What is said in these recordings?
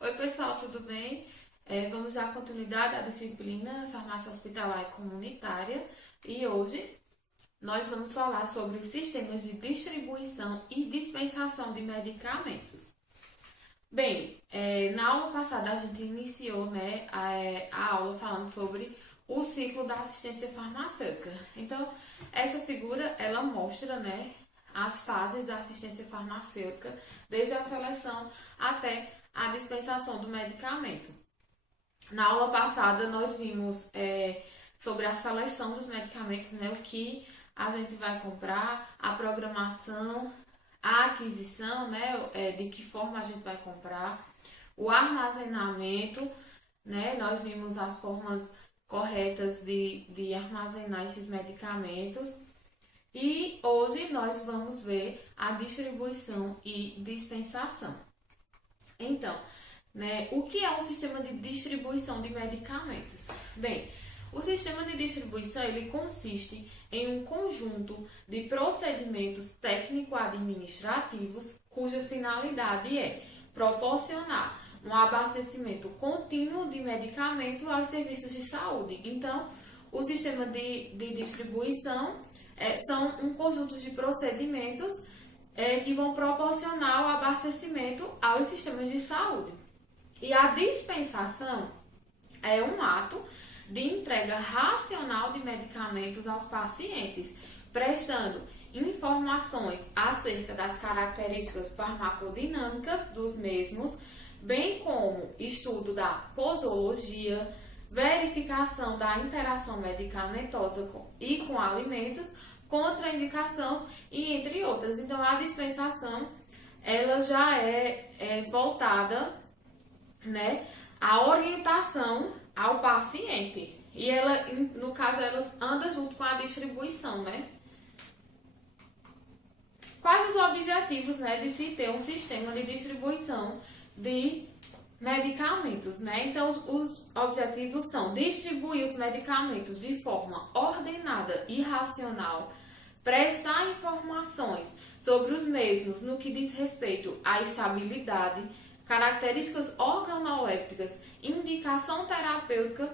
Oi, pessoal, tudo bem? Vamos dar continuidade à disciplina Farmácia Hospitalar e Comunitária e hoje nós vamos falar sobre os sistemas de distribuição e dispensação de medicamentos. Bem, na aula passada a gente iniciou, a aula falando sobre o ciclo da assistência farmacêutica. Então, essa figura ela mostra, as fases da assistência farmacêutica, desde a seleção até a dispensação do medicamento. Na aula passada nós vimos sobre a seleção dos medicamentos, o que a gente vai comprar, a programação, a aquisição, de que forma a gente vai comprar, o armazenamento, nós vimos as formas corretas de armazenar esses medicamentos. E hoje nós vamos ver a distribuição e dispensação. Então, o que é um sistema de distribuição de medicamentos? Bem, o sistema de distribuição ele consiste em um conjunto de procedimentos técnico-administrativos cuja finalidade é proporcionar um abastecimento contínuo de medicamentos aos serviços de saúde. Então, o sistema de distribuição são um conjunto de procedimentos que vão proporcionar o abastecimento aos sistemas de saúde. E a dispensação é um ato de entrega racional de medicamentos aos pacientes, prestando informações acerca das características farmacodinâmicas dos mesmos, bem como estudo da posologia, verificação da interação medicamentosa e com alimentos, contraindicações e entre outras. Então, a dispensação ela já é voltada, à orientação ao paciente. E ela, no caso, ela anda junto com a distribuição, Quais os objetivos, de se ter um sistema de distribuição de medicamentos, Então, os objetivos são distribuir os medicamentos de forma ordenada e racional, prestar informações sobre os mesmos no que diz respeito à estabilidade, características organolépticas, indicação terapêutica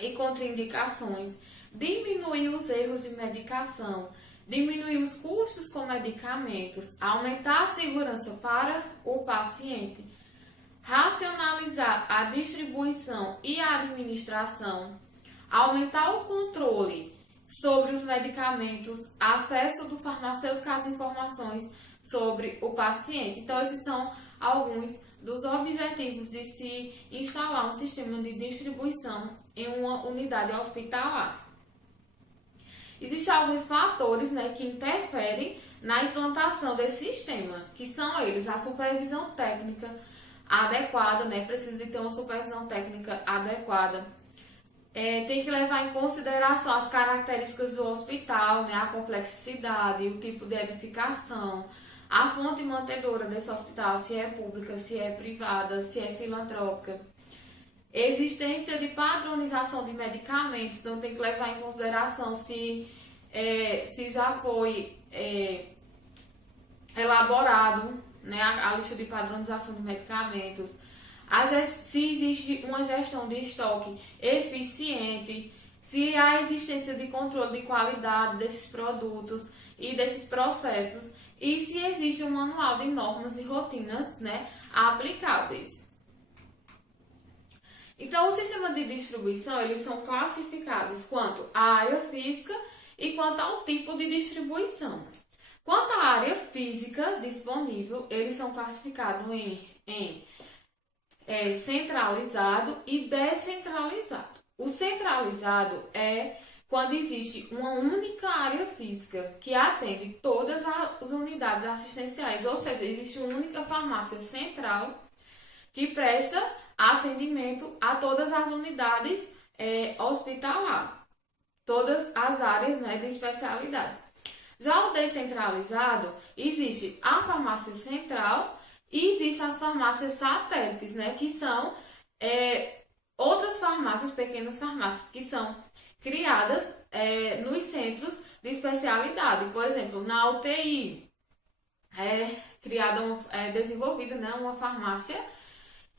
e contraindicações, diminuir os erros de medicação, diminuir os custos com medicamentos, aumentar a segurança para o paciente, racionalizar a distribuição e a administração, aumentar o controle sobre os medicamentos, acesso do farmacêutico às informações sobre o paciente. Então, esses são alguns dos objetivos de se instalar um sistema de distribuição em uma unidade hospitalar. Existem alguns fatores que interferem na implantação desse sistema, que são eles: a supervisão técnica adequada, precisa de ter uma supervisão técnica adequada. Tem que levar em consideração as características do hospital, a complexidade, o tipo de edificação, a fonte mantedora desse hospital, se é pública, se é privada, se é filantrópica. Existência de padronização de medicamentos, então tem que levar em consideração se já foi elaborado a lista de padronização de medicamentos, se existe uma gestão de estoque eficiente, se há existência de controle de qualidade desses produtos e desses processos, e se existe um manual de normas e rotinas aplicáveis. Então, o sistema de distribuição, eles são classificados quanto à área física e quanto ao tipo de distribuição. Quanto à área física disponível, eles são classificados em centralizado e descentralizado. O centralizado é quando existe uma única área física que atende todas as unidades assistenciais, ou seja, existe uma única farmácia central que presta atendimento a todas as unidades hospitalar, todas as áreas de especialidade. Já o descentralizado, existe a farmácia central e existem as farmácias satélites, que são outras farmácias, pequenas farmácias, que são criadas nos centros de especialidade. Por exemplo, na UTI, desenvolvida uma farmácia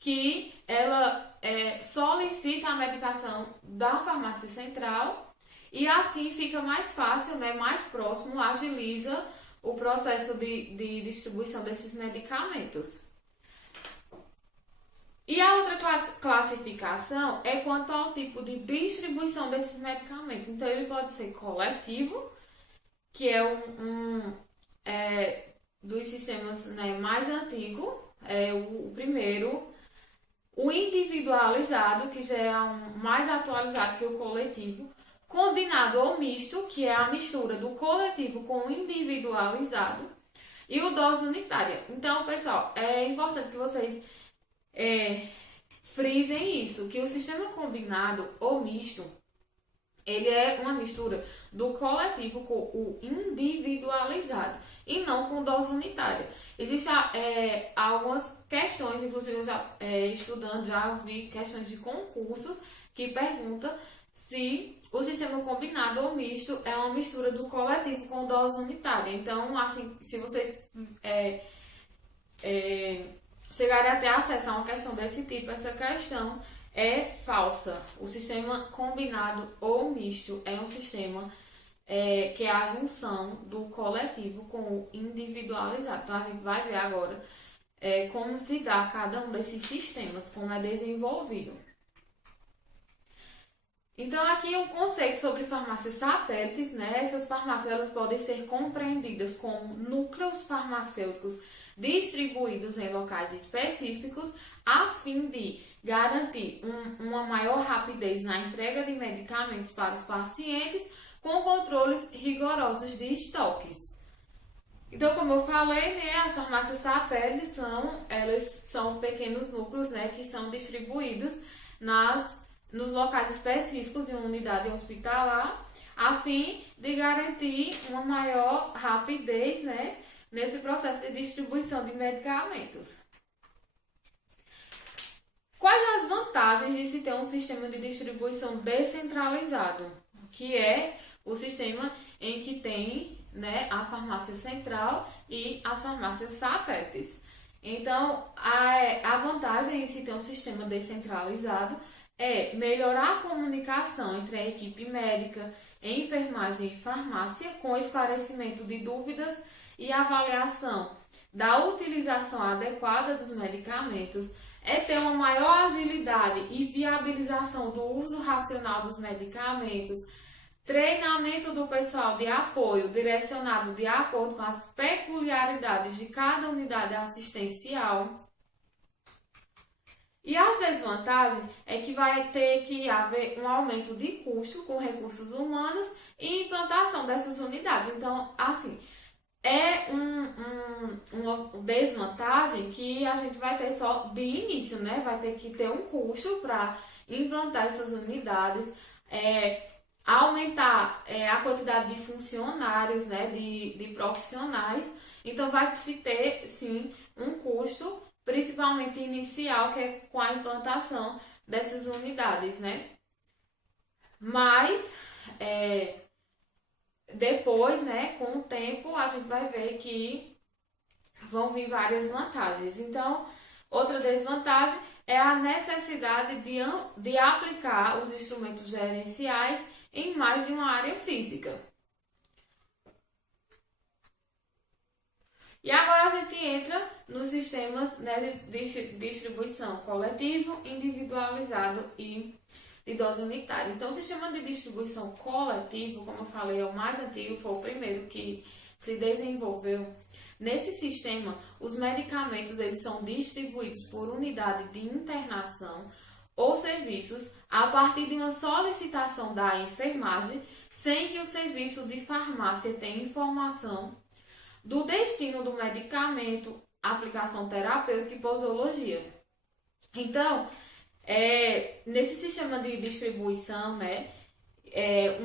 que ela solicita a medicação da farmácia central e assim fica mais fácil, né, mais próximo, agiliza o processo de distribuição desses medicamentos. E a outra classificação é quanto ao tipo de distribuição desses medicamentos. Então, ele pode ser coletivo, que é dos sistemas, né, mais antigos, o primeiro. O individualizado, que já é mais atualizado que o coletivo. Combinado ou misto, que é a mistura do coletivo com o individualizado. E o dose unitária. Então, pessoal, é importante que vocês frisem isso, que o sistema combinado ou misto, ele é uma mistura do coletivo com o individualizado e não com dose unitária. Existem algumas questões, inclusive eu já estudando, já vi questões de concursos que perguntam se o sistema combinado ou misto é uma mistura do coletivo com dose unitária. Então, assim, se vocês chegarem a ter acesso a uma questão desse tipo, essa questão é falsa. O sistema combinado ou misto é um sistema que é a junção do coletivo com o individualizado. Então, a gente vai ver agora como se dá cada um desses sistemas, como é desenvolvido. Então, aqui um conceito sobre farmácias satélites, né? Essas farmácias elas podem ser compreendidas como núcleos farmacêuticos distribuídos em locais específicos a fim de garantir uma maior rapidez na entrega de medicamentos para os pacientes com controles rigorosos de estoques. Então, como eu falei, né, as farmácias satélites são pequenos núcleos, né, que são distribuídos nos locais específicos de uma unidade hospitalar, a fim de garantir uma maior rapidez, né, nesse processo de distribuição de medicamentos. Quais as vantagens de se ter um sistema de distribuição descentralizado? Que é o sistema em que tem, né, a farmácia central e as farmácias satélites. Então, a vantagem em se ter um sistema descentralizado é melhorar a comunicação entre a equipe médica, enfermagem e farmácia, com esclarecimento de dúvidas e avaliação da utilização adequada dos medicamentos, é ter uma maior agilidade e viabilização do uso racional dos medicamentos, treinamento do pessoal de apoio direcionado de acordo com as peculiaridades de cada unidade assistencial. E as desvantagens é que vai ter que haver um aumento de custo com recursos humanos e implantação dessas unidades. Então, assim, é uma desvantagem que a gente vai ter só de início, né? Vai ter que ter um custo para implantar essas unidades, aumentar a quantidade de funcionários, né? De profissionais. Então, vai se ter, sim, um custo, principalmente inicial, que é com a implantação dessas unidades, né? Mas, depois, né, com o tempo, a gente vai ver que vão vir várias vantagens. Então, outra desvantagem é a necessidade de aplicar os instrumentos gerenciais em mais de uma área física. E agora a gente entra nos sistemas, né, de distribuição coletivo, individualizado e de dose unitária. Então, o sistema de distribuição coletivo, como eu falei, é o mais antigo, foi o primeiro que se desenvolveu. Nesse sistema, os medicamentos eles são distribuídos por unidade de internação ou serviços a partir de uma solicitação da enfermagem, sem que o serviço de farmácia tenha informação do destino do medicamento, aplicação terapêutica e posologia. Então, nesse sistema de distribuição, né,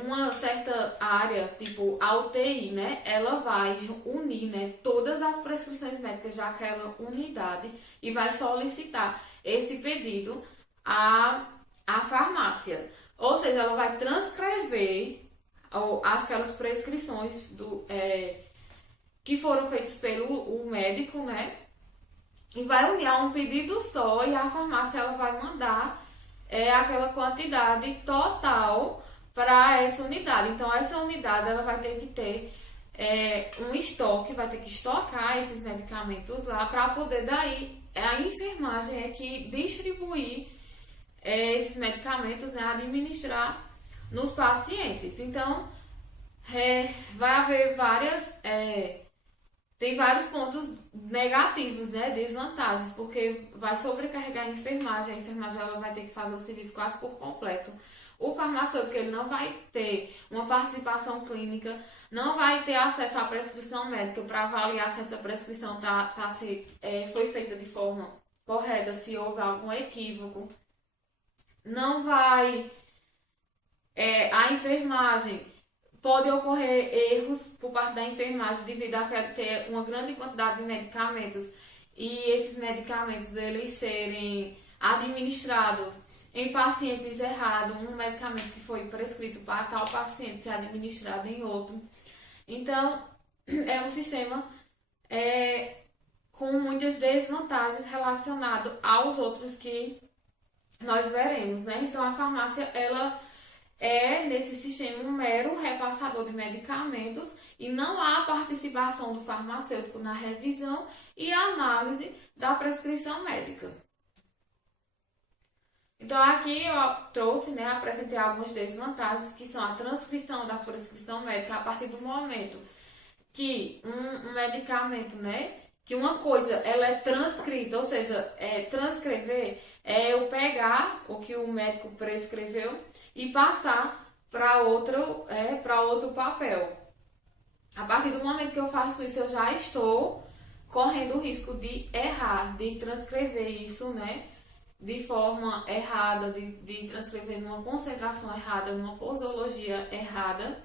uma certa área, tipo a UTI, né, ela vai unir, né, todas as prescrições médicas daquela unidade e vai solicitar esse pedido à farmácia. Ou seja, ela vai transcrever aquelas prescrições que foram feitas pelo médico, né, e vai unir a um pedido só, e a farmácia ela vai mandar aquela quantidade total para essa unidade. Então essa unidade ela vai ter que ter um estoque, vai ter que estocar esses medicamentos lá para poder daí a enfermagem é que distribuir esses medicamentos, né, administrar nos pacientes. Então vai haver tem vários pontos negativos, né, desvantagens, porque vai sobrecarregar a enfermagem ela vai ter que fazer o serviço quase por completo. O farmacêutico ele não vai ter uma participação clínica, não vai ter acesso à prescrição médica para avaliar se essa prescrição foi feita de forma correta, se houve algum equívoco. Não vai... a enfermagem... Pode ocorrer erros por parte da enfermagem devido a ter uma grande quantidade de medicamentos e esses medicamentos eles serem administrados em pacientes errados, um medicamento que foi prescrito para tal paciente ser administrado em outro. Então, é um sistema com muitas desvantagens relacionado aos outros que nós veremos, né? Então, a farmácia, ela nesse sistema um mero repassador de medicamentos e não há participação do farmacêutico na revisão e análise da prescrição médica. Então aqui eu trouxe, né, apresentei algumas desvantagens que são a transcrição da prescrição médica a partir do momento que um medicamento, né, que uma coisa ela é transcrita, ou seja, transcrever é eu pegar o que o médico prescreveu e passar para outro papel. A partir do momento que eu faço isso, eu já estou correndo o risco de errar, de transcrever isso, né, de forma errada, de transcrever numa concentração errada, numa posologia errada.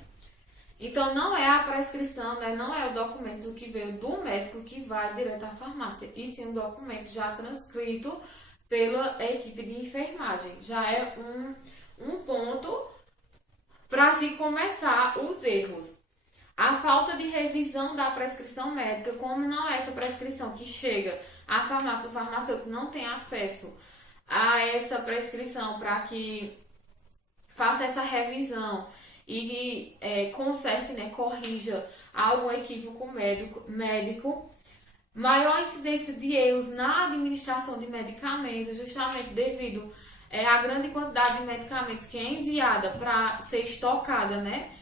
Então, não é a prescrição, né, não é o documento que veio do médico que vai direto à farmácia, e sim um documento já transcrito pela equipe de enfermagem. Já é um ponto para se começar os erros. A falta de revisão da prescrição médica, como não é essa prescrição que chega à farmácia, o farmacêutico não tem acesso a essa prescrição para que faça essa revisão e conserte, né, corrija algum equívoco médico. Maior incidência de erros na administração de medicamentos, justamente devido à grande quantidade de medicamentos que é enviada para ser estocada, né,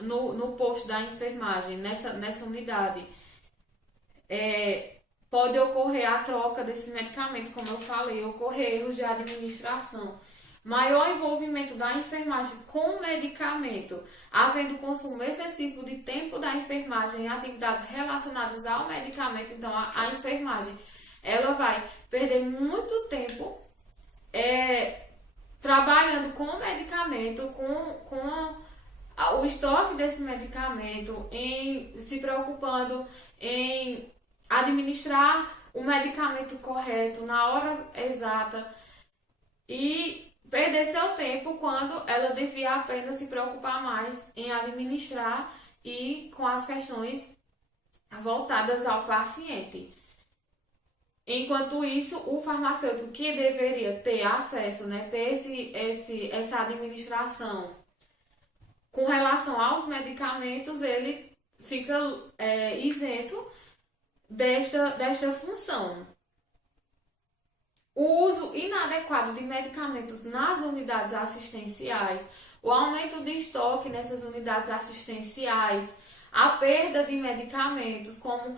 no posto da enfermagem, nessa unidade. Pode ocorrer a troca desses medicamentos, como eu falei, ocorrer erros de administração. Maior envolvimento da enfermagem com o medicamento, havendo consumo excessivo de tempo da enfermagem em atividades relacionadas ao medicamento. Então, a enfermagem ela vai perder muito tempo trabalhando com o medicamento, com o estoque desse medicamento, se preocupando em administrar o medicamento correto na hora exata e perder seu tempo quando ela devia apenas se preocupar mais em administrar e com as questões voltadas ao paciente. Enquanto isso, o farmacêutico que deveria ter acesso, né, ter essa administração com relação aos medicamentos, ele fica isento desta função. O uso inadequado de medicamentos nas unidades assistenciais, o aumento de estoque nessas unidades assistenciais, a perda de medicamentos, como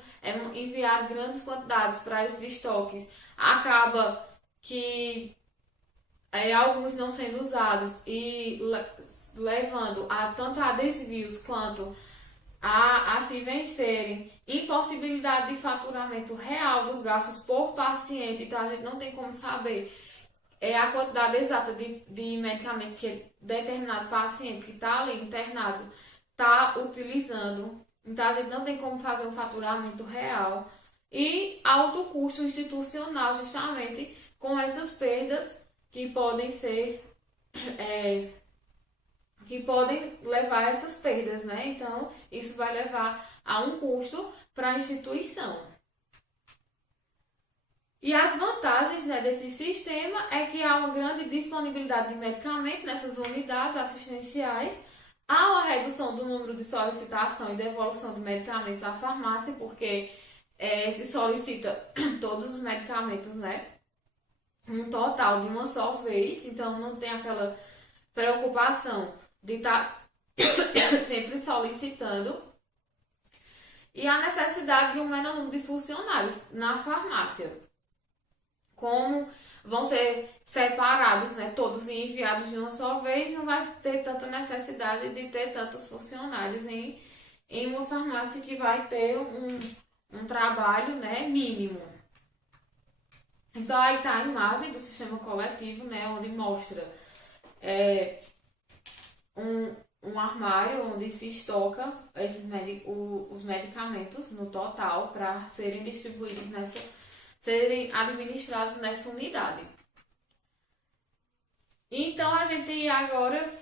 enviar grandes quantidades para esses estoques, acaba que alguns não sendo usados e levando tanto a desvios quanto a se vencerem, impossibilidade de faturamento real dos gastos por paciente. Então a gente não tem como saber a quantidade exata de medicamento que determinado paciente que está ali internado está utilizando. Então a gente não tem como fazer um faturamento real. E alto custo institucional, justamente com essas perdas que podem ser que podem levar a essas perdas, né? Então, isso vai levar a um custo para a instituição. E as vantagens, né, desse sistema é que há uma grande disponibilidade de medicamentos nessas unidades assistenciais, há uma redução do número de solicitação e devolução de medicamentos à farmácia, porque se solicita todos os medicamentos, né, um total de uma só vez, então não tem aquela preocupação de estar sempre solicitando. E a necessidade de um menor número de funcionários na farmácia. Como vão ser separados, né, todos e enviados de uma só vez, não vai ter tanta necessidade de ter tantos funcionários em uma farmácia que vai ter um trabalho, né, mínimo. Então aí está a imagem do sistema coletivo, né, onde mostra um armário onde se estoca os medicamentos no total para serem distribuídos serem administrados nessa unidade. Então a gente agora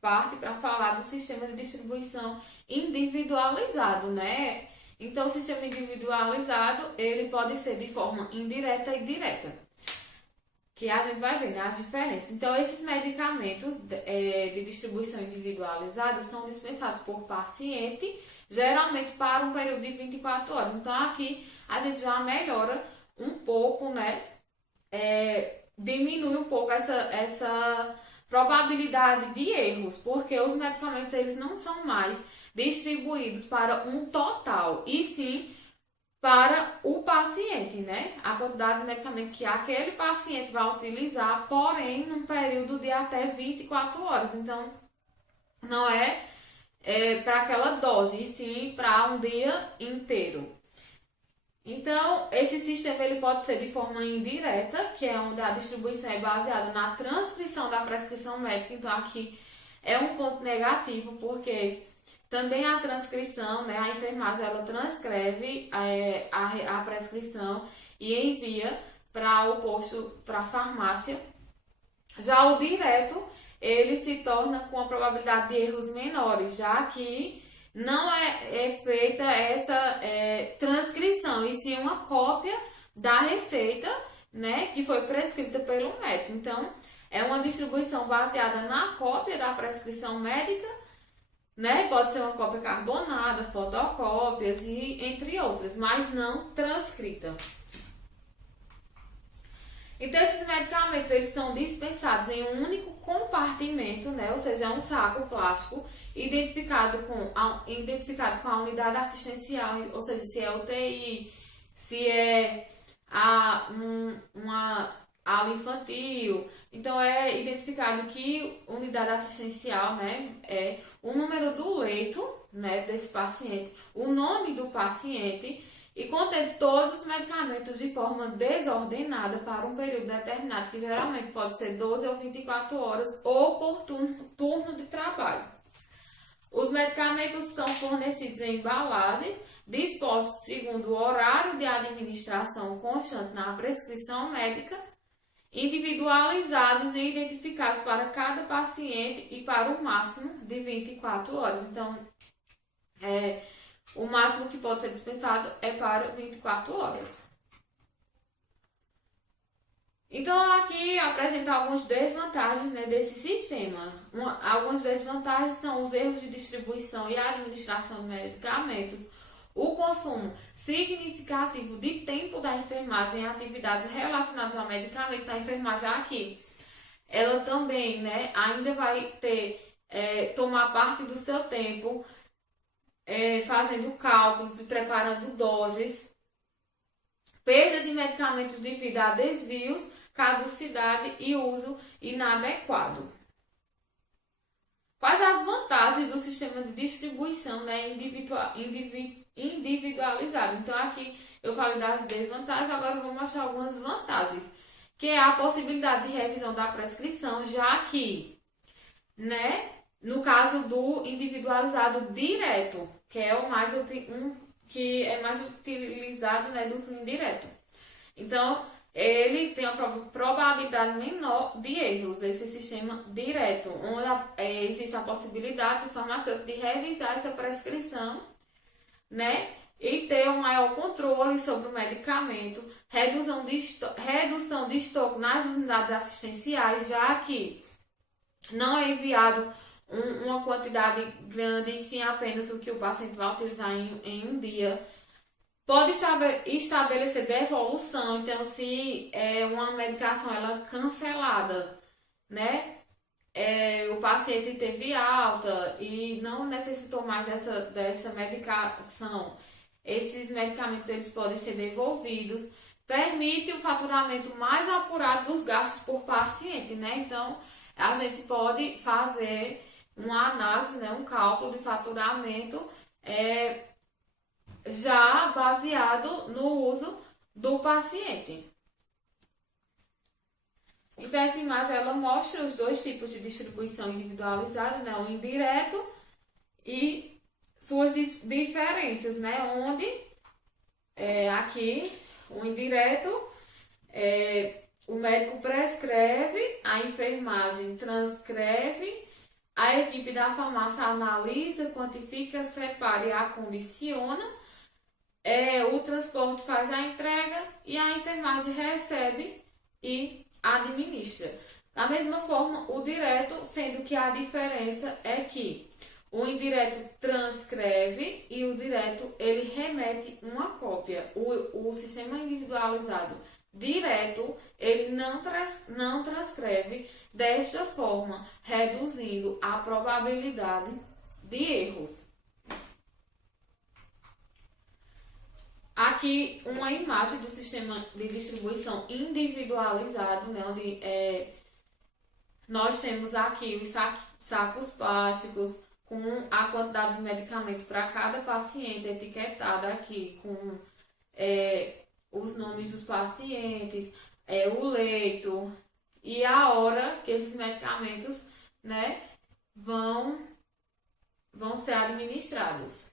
parte para falar do sistema de distribuição individualizado, né? Então o sistema individualizado ele pode ser de forma indireta e direta, que a gente vai ver, né, as diferenças. Então, esses medicamentos de distribuição individualizada são dispensados por paciente, geralmente para um período de 24 horas. Então, aqui a gente já melhora um pouco, né, diminui um pouco essa probabilidade de erros, porque os medicamentos eles não são mais distribuídos para um total, e sim para o paciente, né? A quantidade de medicamento que aquele paciente vai utilizar, porém, num período de até 24 horas. Então, não é para aquela dose, e sim para um dia inteiro. Então, esse sistema ele pode ser de forma indireta, que é onde a distribuição é baseada na transcrição da prescrição médica. Então, aqui é um ponto negativo, porque também a transcrição, né, a enfermagem ela transcreve a prescrição e envia para o posto, para a farmácia. Já o direto, ele se torna com a probabilidade de erros menores, já que não é feita essa transcrição, e sim uma cópia da receita, né, que foi prescrita pelo médico. Então, é uma distribuição baseada na cópia da prescrição médica, né? Pode ser uma cópia carbonada, fotocópias e entre outras, mas não transcrita. Então, esses medicamentos eles são dispensados em um único compartimento, né? Ou seja, um saco plástico identificado com a unidade assistencial, ou seja, se é UTI, se é uma ala infantil. Então, é identificado que unidade assistencial, né, é o número do leito, né, desse paciente, o nome do paciente e contém todos os medicamentos de forma desordenada para um período determinado, que geralmente pode ser 12 ou 24 horas ou por turno de trabalho. Os medicamentos são fornecidos em embalagens, dispostos segundo o horário de administração constante na prescrição médica, individualizados e identificados para cada paciente e para o máximo de 24 horas. Então, o máximo que pode ser dispensado é para 24 horas. Então, aqui apresenta algumas desvantagens, né, desse sistema. Algumas desvantagens são os erros de distribuição e administração de medicamentos, o consumo significativo de tempo da enfermagem em atividades relacionadas ao medicamento. A enfermagem aqui, ela também, né, ainda vai ter, tomar parte do seu tempo fazendo cálculos e preparando doses, perda de medicamentos devido a desvios, caducidade e uso inadequado. Quais as vantagens do sistema de distribuição, né, individualizado? Então, aqui eu falei das desvantagens, agora eu vou mostrar algumas vantagens, que é a possibilidade de revisão da prescrição, já que, né, no caso do individualizado direto, que é o mais que é mais utilizado, né, do que o indireto. Então, ele tem uma probabilidade menor de erros, esse sistema direto, onde existe a possibilidade do farmacêutico de revisar essa prescrição, né, e ter um maior controle sobre o medicamento, redução de estoque nas unidades assistenciais, já que não é enviado uma quantidade grande, sim apenas o que o paciente vai utilizar em um dia. Pode estabelecer devolução, então se é uma medicação ela cancelada, né? O paciente teve alta e não necessitou mais dessa medicação. Esses medicamentos eles podem ser devolvidos. Permite o faturamento mais apurado dos gastos por paciente, né? Então, a gente pode fazer uma análise, né? Um cálculo de faturamento já baseado no uso do paciente. Então, essa imagem ela mostra os dois tipos de distribuição individualizada, né? O indireto e suas diferenças, né? Onde aqui o indireto o médico prescreve, a enfermagem transcreve, a equipe da farmácia analisa, quantifica, separa e acondiciona, o transporte faz a entrega e a enfermagem recebe e administra. Da mesma forma, o direto, sendo que a diferença é que o indireto transcreve e o direto ele remete uma cópia. O sistema individualizado direto ele não transcreve, desta forma reduzindo a probabilidade de erros. Aqui uma imagem do sistema de distribuição individualizado, né, onde nós temos aqui os sacos plásticos com a quantidade de medicamento para cada paciente etiquetada aqui com os nomes dos pacientes, o leito e a hora que esses medicamentos, né, vão ser administrados.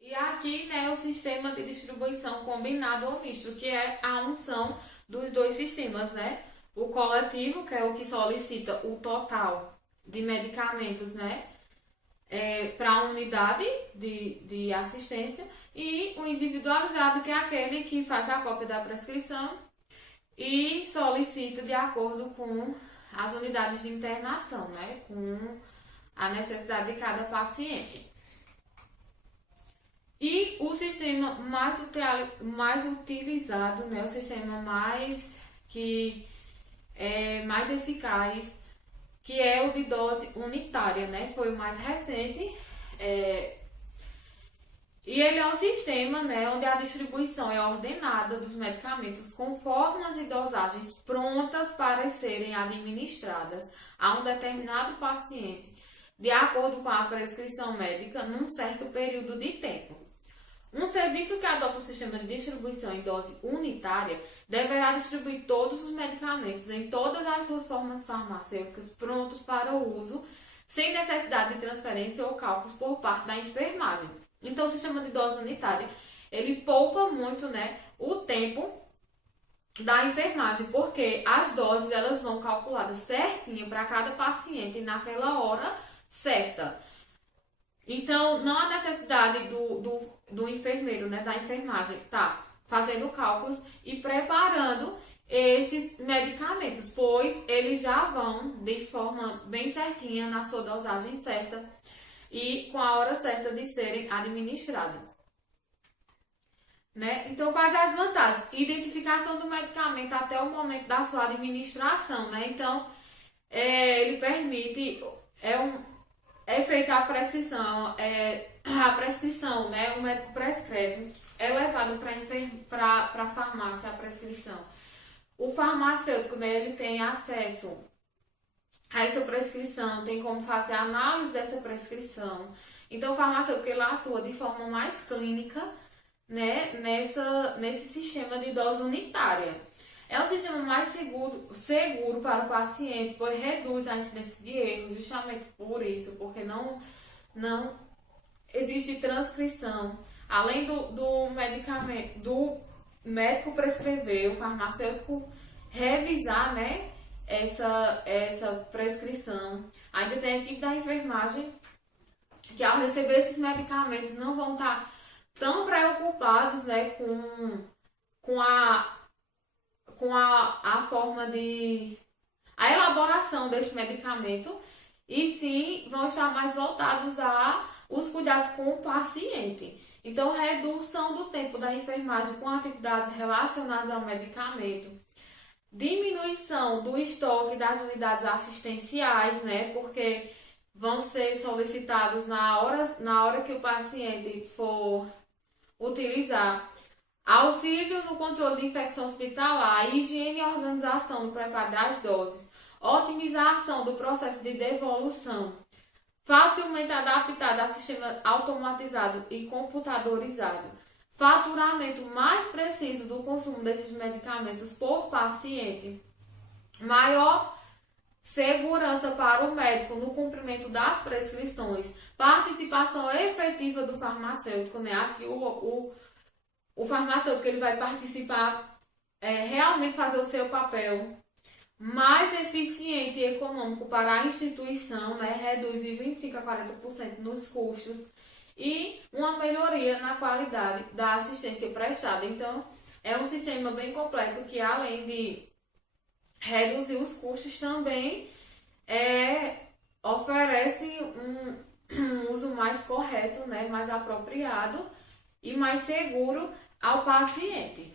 E aqui, né, o sistema de distribuição combinado ou misto, que é a unção dos dois sistemas, né? O coletivo, que é o que solicita o total de medicamentos, né, para a unidade de assistência, e o individualizado, que é aquele que faz a cópia da prescrição e solicita de acordo com as unidades de internação, né, com a necessidade de cada paciente. E o sistema mais utilizado, né, o sistema mais eficaz, que é o de dose unitária, né, foi o mais recente, e ele é um sistema, né, onde a distribuição é ordenada dos medicamentos com fórmulas e dosagens prontas para serem administradas a um determinado paciente, de acordo com a prescrição médica, num certo período de tempo. Um serviço que adota o sistema de distribuição em dose unitária deverá distribuir todos os medicamentos em todas as suas formas farmacêuticas prontos para o uso, sem necessidade de transferência ou cálculos por parte da enfermagem. Então, o sistema de dose unitária, ele poupa muito, né, o tempo da enfermagem, porque as doses elas vão calculadas certinho para cada paciente naquela hora certa. Então, não há necessidade do enfermeiro, né, da enfermagem, tá fazendo cálculos e preparando estes medicamentos, pois eles já vão de forma bem certinha, na sua dosagem certa e com a hora certa de serem administrados. Né? Então, quais as vantagens? Identificação do medicamento até o momento da sua administração, né? Então, ele permite, é feita a prescrição, né? O médico prescreve, é levado para a farmácia a prescrição. O farmacêutico, né, ele tem acesso a essa prescrição, tem como fazer a análise dessa prescrição. Então, o farmacêutico ele atua de forma mais clínica, né, nesse sistema de dose unitária. É um sistema mais seguro para o paciente, pois reduz a incidência de erros, justamente por isso, porque não existe transcrição. Além do medicamento, do médico prescrever, o farmacêutico revisar, né, essa prescrição. Ainda tem a equipe da enfermagem, que ao receber esses medicamentos não vão estar tão preocupados, né, com a forma de a elaboração desse medicamento, e sim vão estar mais voltados a os cuidados com o paciente. Então, redução do tempo da enfermagem com atividades relacionadas ao medicamento, diminuição do estoque das unidades assistenciais, né? Porque vão ser solicitados na hora que o paciente for utilizar. Auxílio no controle de infecção hospitalar, higiene e organização do preparo das doses, otimização do processo de devolução, facilmente adaptado a sistema automatizado e computadorizado, faturamento mais preciso do consumo desses medicamentos por paciente, maior segurança para o médico no cumprimento das prescrições, participação efetiva do farmacêutico, né? Aqui o farmacêutico ele vai participar, realmente fazer o seu papel mais eficiente e econômico para a instituição, né? Reduz de 25% a 40% nos custos e uma melhoria na qualidade da assistência prestada. Então, é um sistema bem completo que, além de reduzir os custos, também oferece um uso mais correto, né? Mais apropriado e mais seguro ao paciente.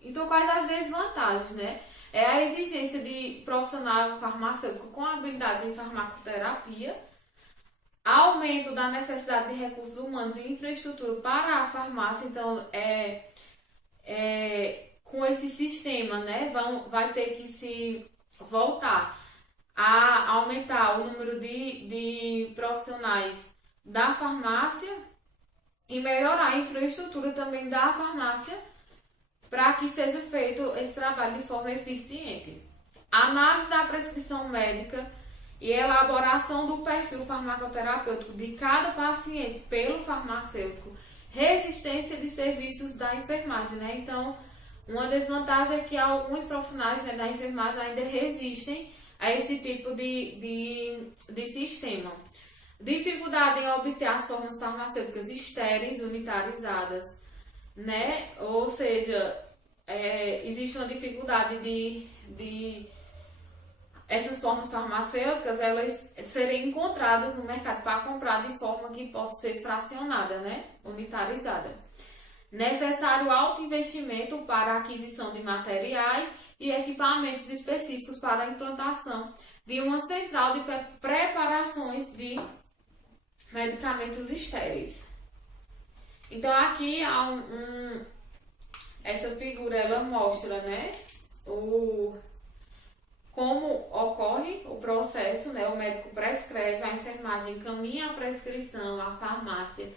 Então, quais as desvantagens, né? É a exigência de profissional farmacêutico com habilidades em farmacoterapia, aumento da necessidade de recursos humanos e infraestrutura para a farmácia. Então, com esse sistema, né, vai ter que se voltar a aumentar o número de profissionais da farmácia e melhorar a infraestrutura também da farmácia para que seja feito esse trabalho de forma eficiente. Análise da prescrição médica e elaboração do perfil farmacoterapêutico de cada paciente pelo farmacêutico. Resistência de serviços da enfermagem, né? Então, uma desvantagem é que alguns profissionais, né, da enfermagem ainda resistem a esse tipo de sistema. Dificuldade em obter as formas farmacêuticas estéreis unitarizadas, né? Ou seja, existe uma dificuldade de essas formas farmacêuticas elas serem encontradas no mercado para comprar de forma que possa ser fracionada, né? Unitarizada. Necessário alto investimento para a aquisição de materiais e equipamentos específicos para a implantação de uma central de preparações de medicamentos estéreis. Então aqui há essa figura, ela mostra, né, como ocorre o processo, né? O médico prescreve, a enfermagem encaminha a prescrição à farmácia.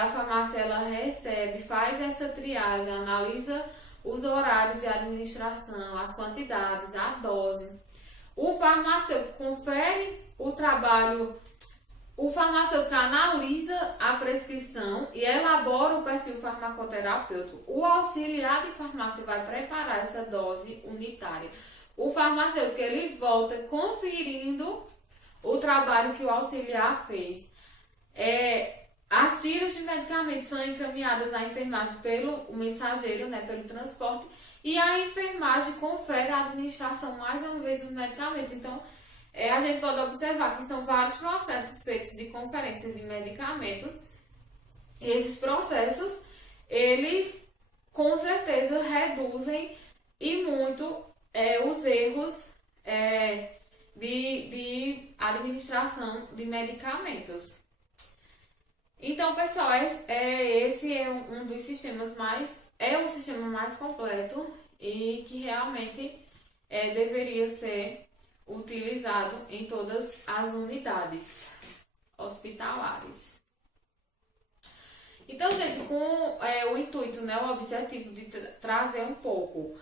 A farmácia ela recebe, faz essa triagem, analisa os horários de administração, as quantidades, a dose. O farmacêutico confere o trabalho. O farmacêutico analisa a prescrição e elabora o perfil farmacoterapêutico. O auxiliar de farmácia vai preparar essa dose unitária. O farmacêutico ele volta conferindo o trabalho que o auxiliar fez. As tiras de medicamentos são encaminhadas à enfermagem pelo mensageiro, né, pelo transporte, e a enfermagem confere a administração mais uma vez dos medicamentos. Então, a gente pode observar que são vários processos feitos de conferência de medicamentos. E esses processos, eles com certeza reduzem e muito os erros de administração de medicamentos. Então, pessoal, esse é um dos sistemas o sistema mais completo e que realmente deveria ser utilizado em todas as unidades hospitalares. Então, gente, com o intuito, né, o objetivo de trazer um pouco,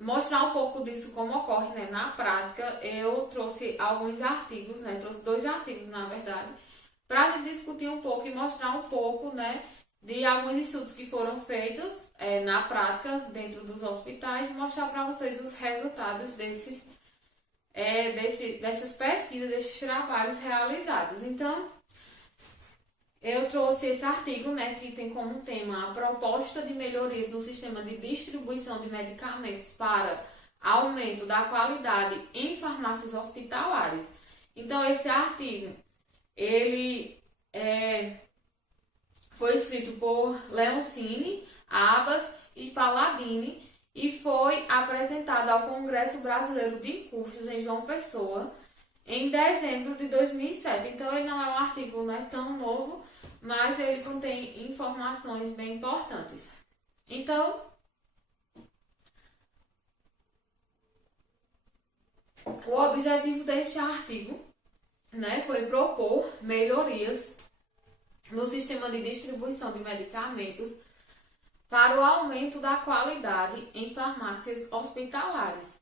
mostrar um pouco disso como ocorre, né, na prática, eu trouxe alguns artigos, né, trouxe 2 artigos, na verdade, para a gente discutir um pouco e mostrar um pouco, né, de alguns estudos que foram feitos na prática dentro dos hospitais e mostrar para vocês os resultados dessas pesquisas, desses trabalhos realizados. Então, eu trouxe esse artigo, né, que tem como tema a proposta de melhorias no sistema de distribuição de medicamentos para aumento da qualidade em farmácias hospitalares. Então, esse artigo, ele foi escrito por Leoncini, Abas e Palladini e foi apresentado ao Congresso Brasileiro de Custos em João Pessoa em dezembro de 2007. Então, ele não é um artigo, né, tão novo, mas ele contém informações bem importantes. Então, o objetivo deste artigo, né, foi propor melhorias no sistema de distribuição de medicamentos para o aumento da qualidade em farmácias hospitalares.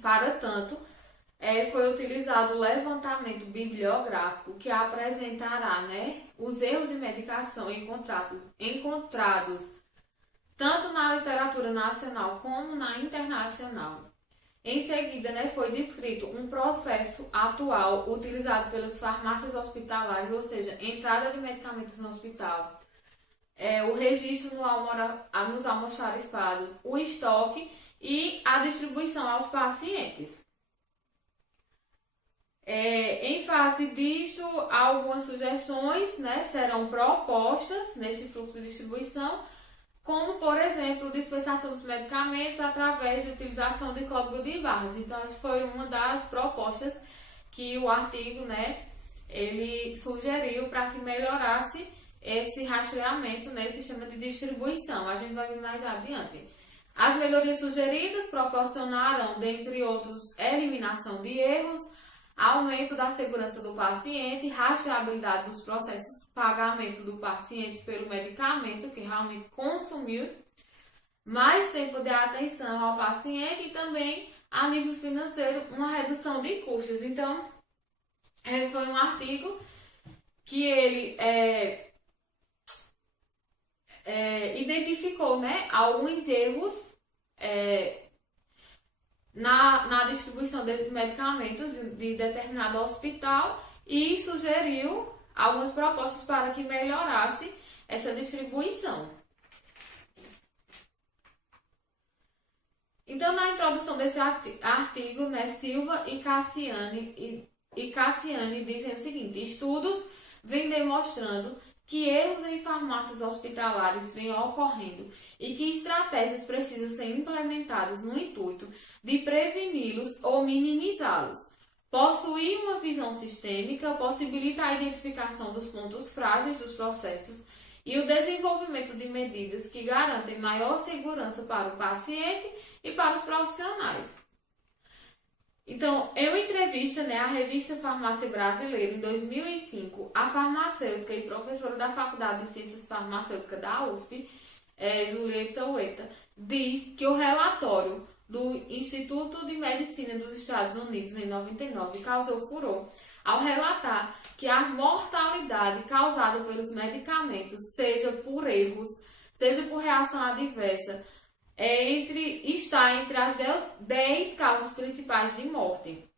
Para tanto, foi utilizado o levantamento bibliográfico que apresentará, né, os erros de medicação encontrados tanto na literatura nacional como na internacional. Em seguida, né, foi descrito um processo atual utilizado pelas farmácias hospitalares, ou seja, entrada de medicamentos no hospital, o registro nos almoxarifados, o estoque e a distribuição aos pacientes. Em face disto, algumas sugestões, né, serão propostas neste fluxo de distribuição, como, por exemplo, dispensação dos medicamentos através de utilização de código de barras. Então, essa foi uma das propostas que o artigo, né, ele sugeriu para que melhorasse esse rastreamento nesse sistema de distribuição. A gente vai ver mais adiante. As melhorias sugeridas proporcionaram, dentre outros, eliminação de erros, aumento da segurança do paciente, rastreabilidade dos processos, pagamento do paciente pelo medicamento que realmente consumiu, mais tempo de atenção ao paciente e também, a nível financeiro, uma redução de custos. Então, foi um artigo que ele identificou, né, alguns erros na distribuição de medicamentos de determinado hospital e sugeriu algumas propostas para que melhorasse essa distribuição. Então, na introdução desse artigo, né, Silva e Cassiani dizem o seguinte: estudos vêm demonstrando que erros em farmácias hospitalares vêm ocorrendo e que estratégias precisam ser implementadas no intuito de preveni-los ou minimizá-los. Possuir uma visão sistêmica possibilita a identificação dos pontos frágeis dos processos e o desenvolvimento de medidas que garantem maior segurança para o paciente e para os profissionais. Então, em uma entrevista, né, à revista Farmácia Brasileira, em 2005, a farmacêutica e professora da Faculdade de Ciências Farmacêuticas da USP, Julieta Ueta, diz que o relatório do Instituto de Medicina dos Estados Unidos, em 99, causou furor ao relatar que a mortalidade causada pelos medicamentos, seja por erros, seja por reação adversa, está entre as 10 causas principais de morte.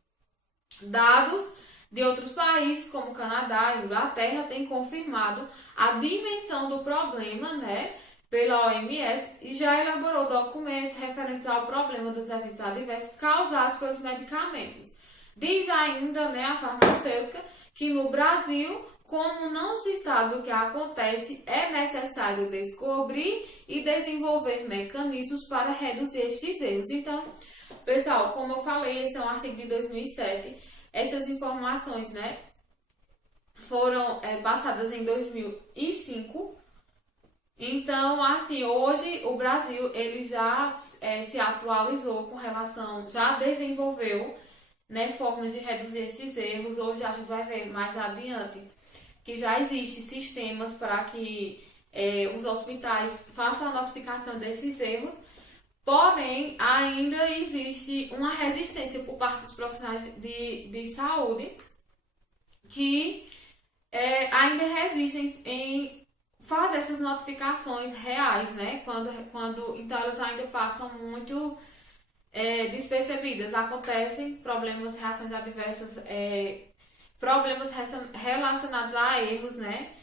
Dados de outros países, como Canadá e Inglaterra, têm confirmado a dimensão do problema, né, pela OMS, e já elaborou documentos referentes ao problema dos eventos adversos causados pelos medicamentos. Diz ainda, né, a farmacêutica que no Brasil, como não se sabe o que acontece, é necessário descobrir e desenvolver mecanismos para reduzir estes erros. Então, pessoal, como eu falei, esse é um artigo de 2007. Essas informações, né, foram passadas em 2005. Então, assim, hoje o Brasil ele já se atualizou com relação, já desenvolveu, né, formas de reduzir esses erros. Hoje a gente vai ver mais adiante que já existem sistemas para que os hospitais façam a notificação desses erros, porém ainda existe uma resistência por parte dos profissionais de saúde que ainda resistem em fazer essas notificações reais, né? Então elas ainda passam muito despercebidas. Acontecem problemas, reações adversas, problemas relacionados a erros, né?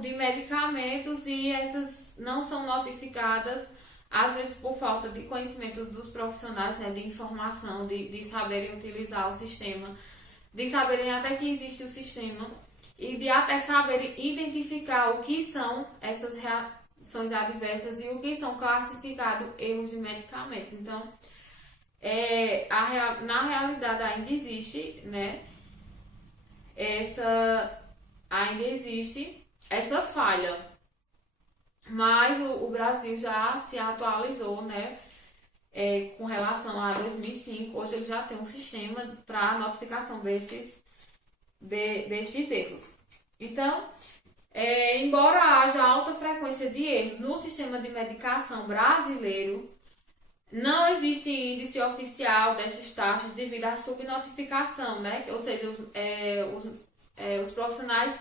de medicamentos e essas não são notificadas, às vezes por falta de conhecimentos dos profissionais, né, de informação, de saberem utilizar o sistema, de saberem até que existe o sistema e de até saberem identificar o que são essas reações adversas e o que são classificados erros de medicamentos. Então, na realidade ainda existe, né, ainda existe essa falha, mas o Brasil já se atualizou, né, com relação a 2005. Hoje ele já tem um sistema para notificação destes erros. Então, embora haja alta frequência de erros no sistema de medicação brasileiro, não existe índice oficial destas taxas devido à subnotificação, né? Ou seja, os profissionais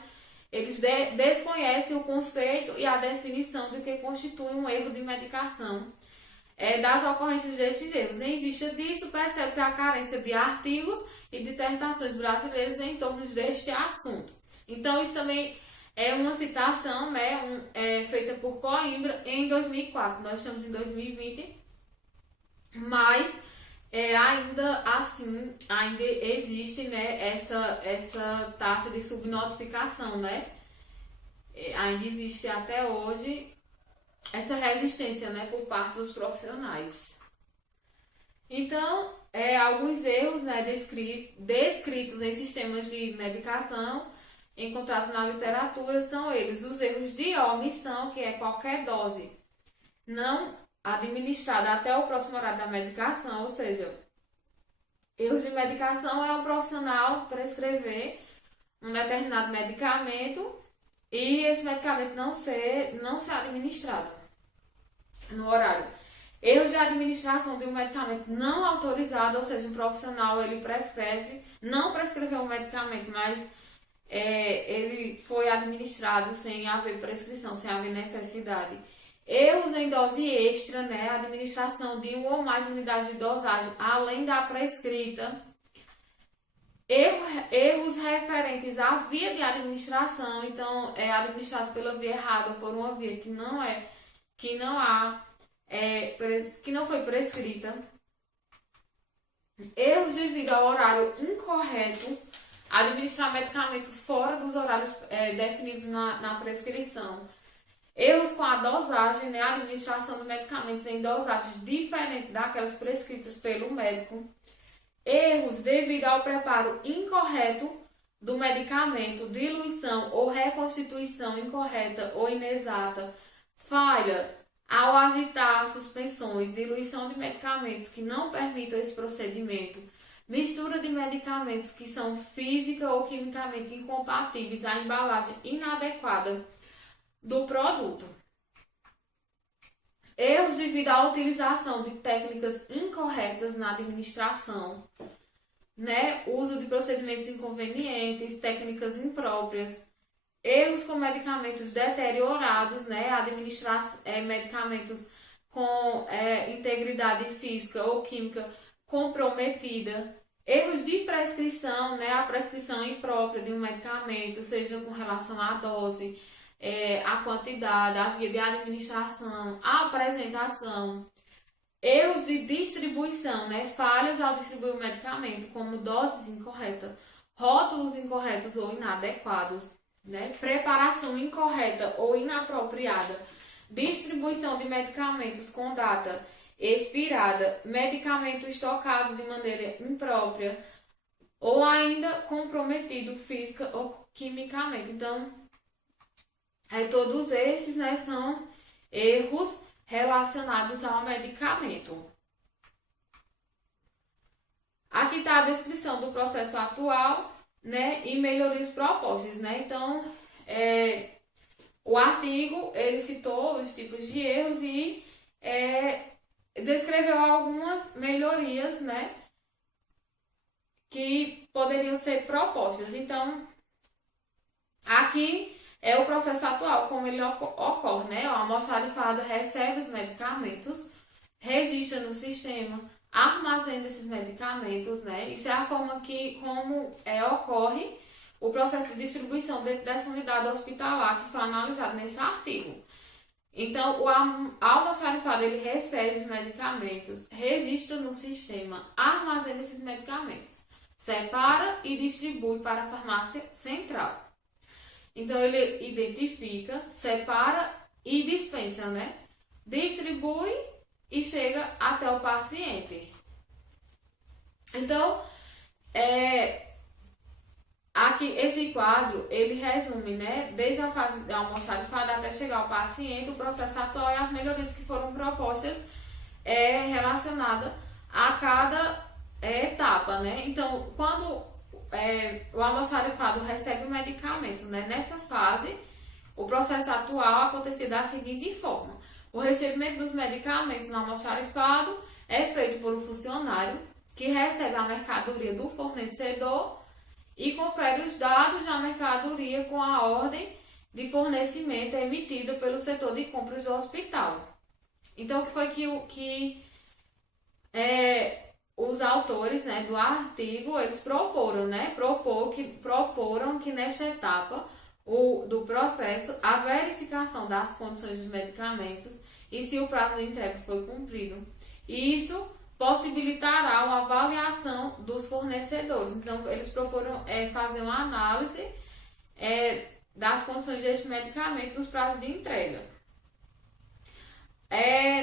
eles desconhecem o conceito e a definição do que constitui um erro de medicação das ocorrências destes erros. Em vista disso, percebe-se a carência de artigos e dissertações brasileiras em torno deste assunto. Então, isso também é uma citação, né, feita por Coimbra em 2004. Nós estamos em 2020, mas ainda assim, ainda existe, né, essa taxa de subnotificação, né? Ainda existe até hoje essa resistência, né, por parte dos profissionais. Então, alguns erros, né, descritos em sistemas de medicação encontrados na literatura são eles: os erros de omissão, que é qualquer dose não administrada até o próximo horário da medicação, ou seja, erros de medicação é um profissional prescrever um determinado medicamento e esse medicamento não ser administrado no horário. Erros de administração de um medicamento não autorizado, ou seja, um profissional ele não prescreveu um medicamento, mas ele foi administrado sem haver prescrição, sem haver necessidade. Erros em dose extra, né? Administração de uma ou mais unidades de dosagem, além da prescrita. Erros referentes à via de administração, então é administrado pela via errada ou por uma via que não foi prescrita. Erros devido ao horário incorreto, administrar medicamentos fora dos horários definidos na prescrição. Erros com a dosagem, né? A administração de medicamentos em dosagens diferentes daquelas prescritas pelo médico. Erros devido ao preparo incorreto do medicamento, diluição ou reconstituição incorreta ou inexata. Falha ao agitar suspensões, diluição de medicamentos que não permitam esse procedimento. Mistura de medicamentos que são física ou quimicamente incompatíveis, a embalagem inadequada do produto. Erros devido à utilização de técnicas incorretas na administração, né? Uso de procedimentos inconvenientes, técnicas impróprias. Erros com medicamentos deteriorados, né? Administrar medicamentos com integridade física ou química comprometida. Erros de prescrição, né? A prescrição imprópria de um medicamento, seja com relação à dose, a quantidade, a via de administração, a apresentação. Erros de distribuição, né? Falhas ao distribuir o medicamento, como doses incorretas, rótulos incorretos ou inadequados, né? Preparação incorreta ou inapropriada, distribuição de medicamentos com data expirada, medicamento estocado de maneira imprópria ou ainda comprometido física ou quimicamente. Então, todos esses, né, são erros relacionados ao medicamento. Aqui está a descrição do processo atual, né, e melhorias propostas, né? Então, o artigo ele citou os tipos de erros e descreveu algumas melhorias, né, que poderiam ser propostas. Então, aqui é o processo atual, como ele ocorre, né? O almoxarifado recebe os medicamentos, registra no sistema, armazena esses medicamentos, né? Isso é a forma como ocorre o processo de distribuição dentro dessa unidade hospitalar que foi analisado nesse artigo. Então, o almoxarifado, ele recebe os medicamentos, registra no sistema, armazena esses medicamentos, separa e distribui para a farmácia central. Então, ele identifica, separa e dispensa, né? Distribui e chega até o paciente. Então, aqui, esse quadro, ele resume, né, desde a fase da almoxarifado até chegar ao paciente, o processo atual e as melhorias que foram propostas relacionadas a cada etapa, né? Então, quando o almoxarifado recebe o medicamento, né, nessa fase, o processo atual acontecia da seguinte forma: o recebimento dos medicamentos no almoxarifado é feito por um funcionário que recebe a mercadoria do fornecedor e confere os dados da mercadoria com a ordem de fornecimento emitida pelo setor de compras do hospital. Então, o que foi que os autores, né, do artigo, eles proporam, né, proporam que nesta etapa do processo, a verificação das condições dos medicamentos e se o prazo de entrega foi cumprido. Isso possibilitará uma avaliação dos fornecedores. Então, eles proporam fazer uma análise das condições deste medicamento, dos prazos de entrega.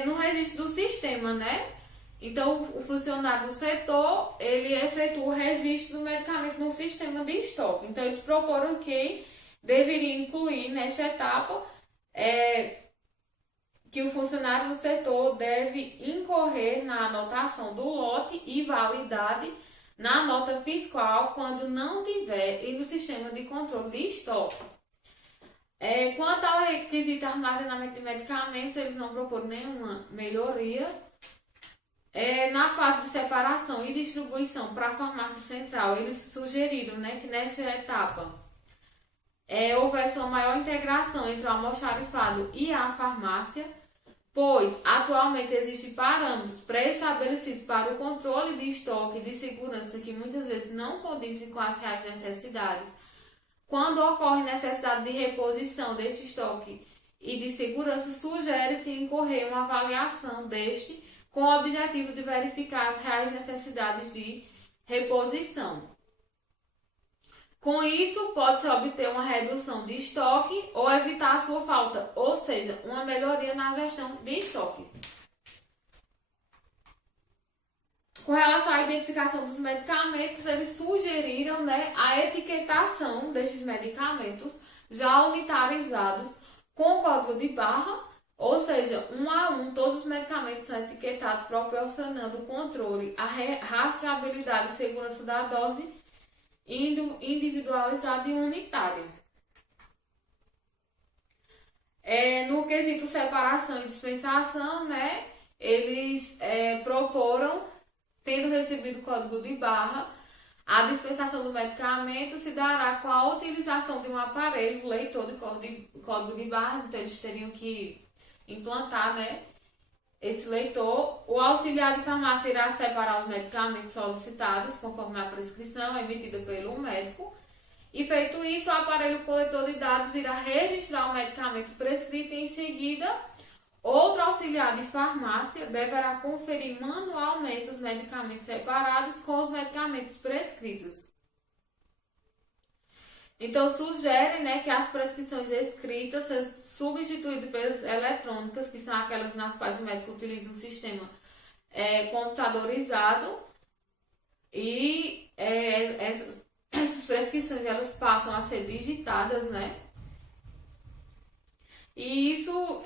No registro do sistema, né? Então, o funcionário do setor, ele efetua o registro do medicamento no sistema de estoque. Então, eles proporam que deveria incluir nesta etapa que o funcionário do setor deve incorrer na anotação do lote e validade na nota fiscal quando não tiver e no sistema de controle de estoque. Quanto ao requisito de armazenamento de medicamentos, eles não proporam nenhuma melhoria. Na fase de separação e distribuição para a farmácia central, eles sugeriram, né, que nesta etapa houvesse uma maior integração entre o almoxarifado e a farmácia, pois atualmente existem parâmetros pré-estabelecidos para o controle de estoque e de segurança que muitas vezes não condizem com as reais necessidades. Quando ocorre necessidade de reposição deste estoque e de segurança, sugere-se incorrer uma avaliação deste com o objetivo de verificar as reais necessidades de reposição. Com isso, pode-se obter uma redução de estoque ou evitar a sua falta, ou seja, uma melhoria na gestão de estoque. Com relação à identificação dos medicamentos, eles sugeriram, né, a etiquetação destes medicamentos já unitarizados com código de barra, ou seja, um a um, todos os medicamentos são etiquetados, proporcionando controle, a rastreabilidade e segurança da dose individualizado e unitário. No quesito separação e dispensação, né, eles proporam, tendo recebido o código de barra, a dispensação do medicamento se dará com a utilização de um aparelho leitor de código de barra. Então, eles teriam que implantar, né, esse leitor. O auxiliar de farmácia irá separar os medicamentos solicitados conforme a prescrição emitida pelo médico. E feito isso, o aparelho coletor de dados irá registrar o medicamento prescrito e em seguida, outro auxiliar de farmácia deverá conferir manualmente os medicamentos separados com os medicamentos prescritos. Então, sugere, né, que as prescrições escritas sejam substituídas pelas eletrônicas, que são aquelas nas quais o médico utiliza um sistema computadorizado e essas prescrições elas passam a ser digitadas, né? E isso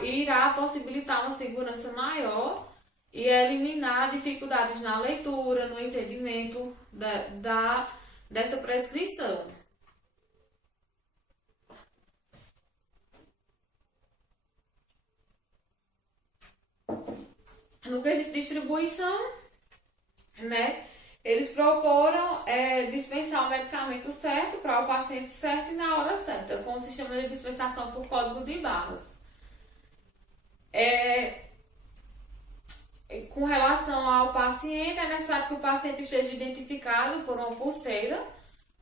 irá possibilitar uma segurança maior e eliminar dificuldades na leitura, no entendimento dessa prescrição. No quesito de distribuição, né, eles proporam dispensar o medicamento certo para o paciente certo e na hora certa, com o sistema de dispensação por código de barras. Com relação ao paciente, é necessário que o paciente esteja identificado por uma pulseira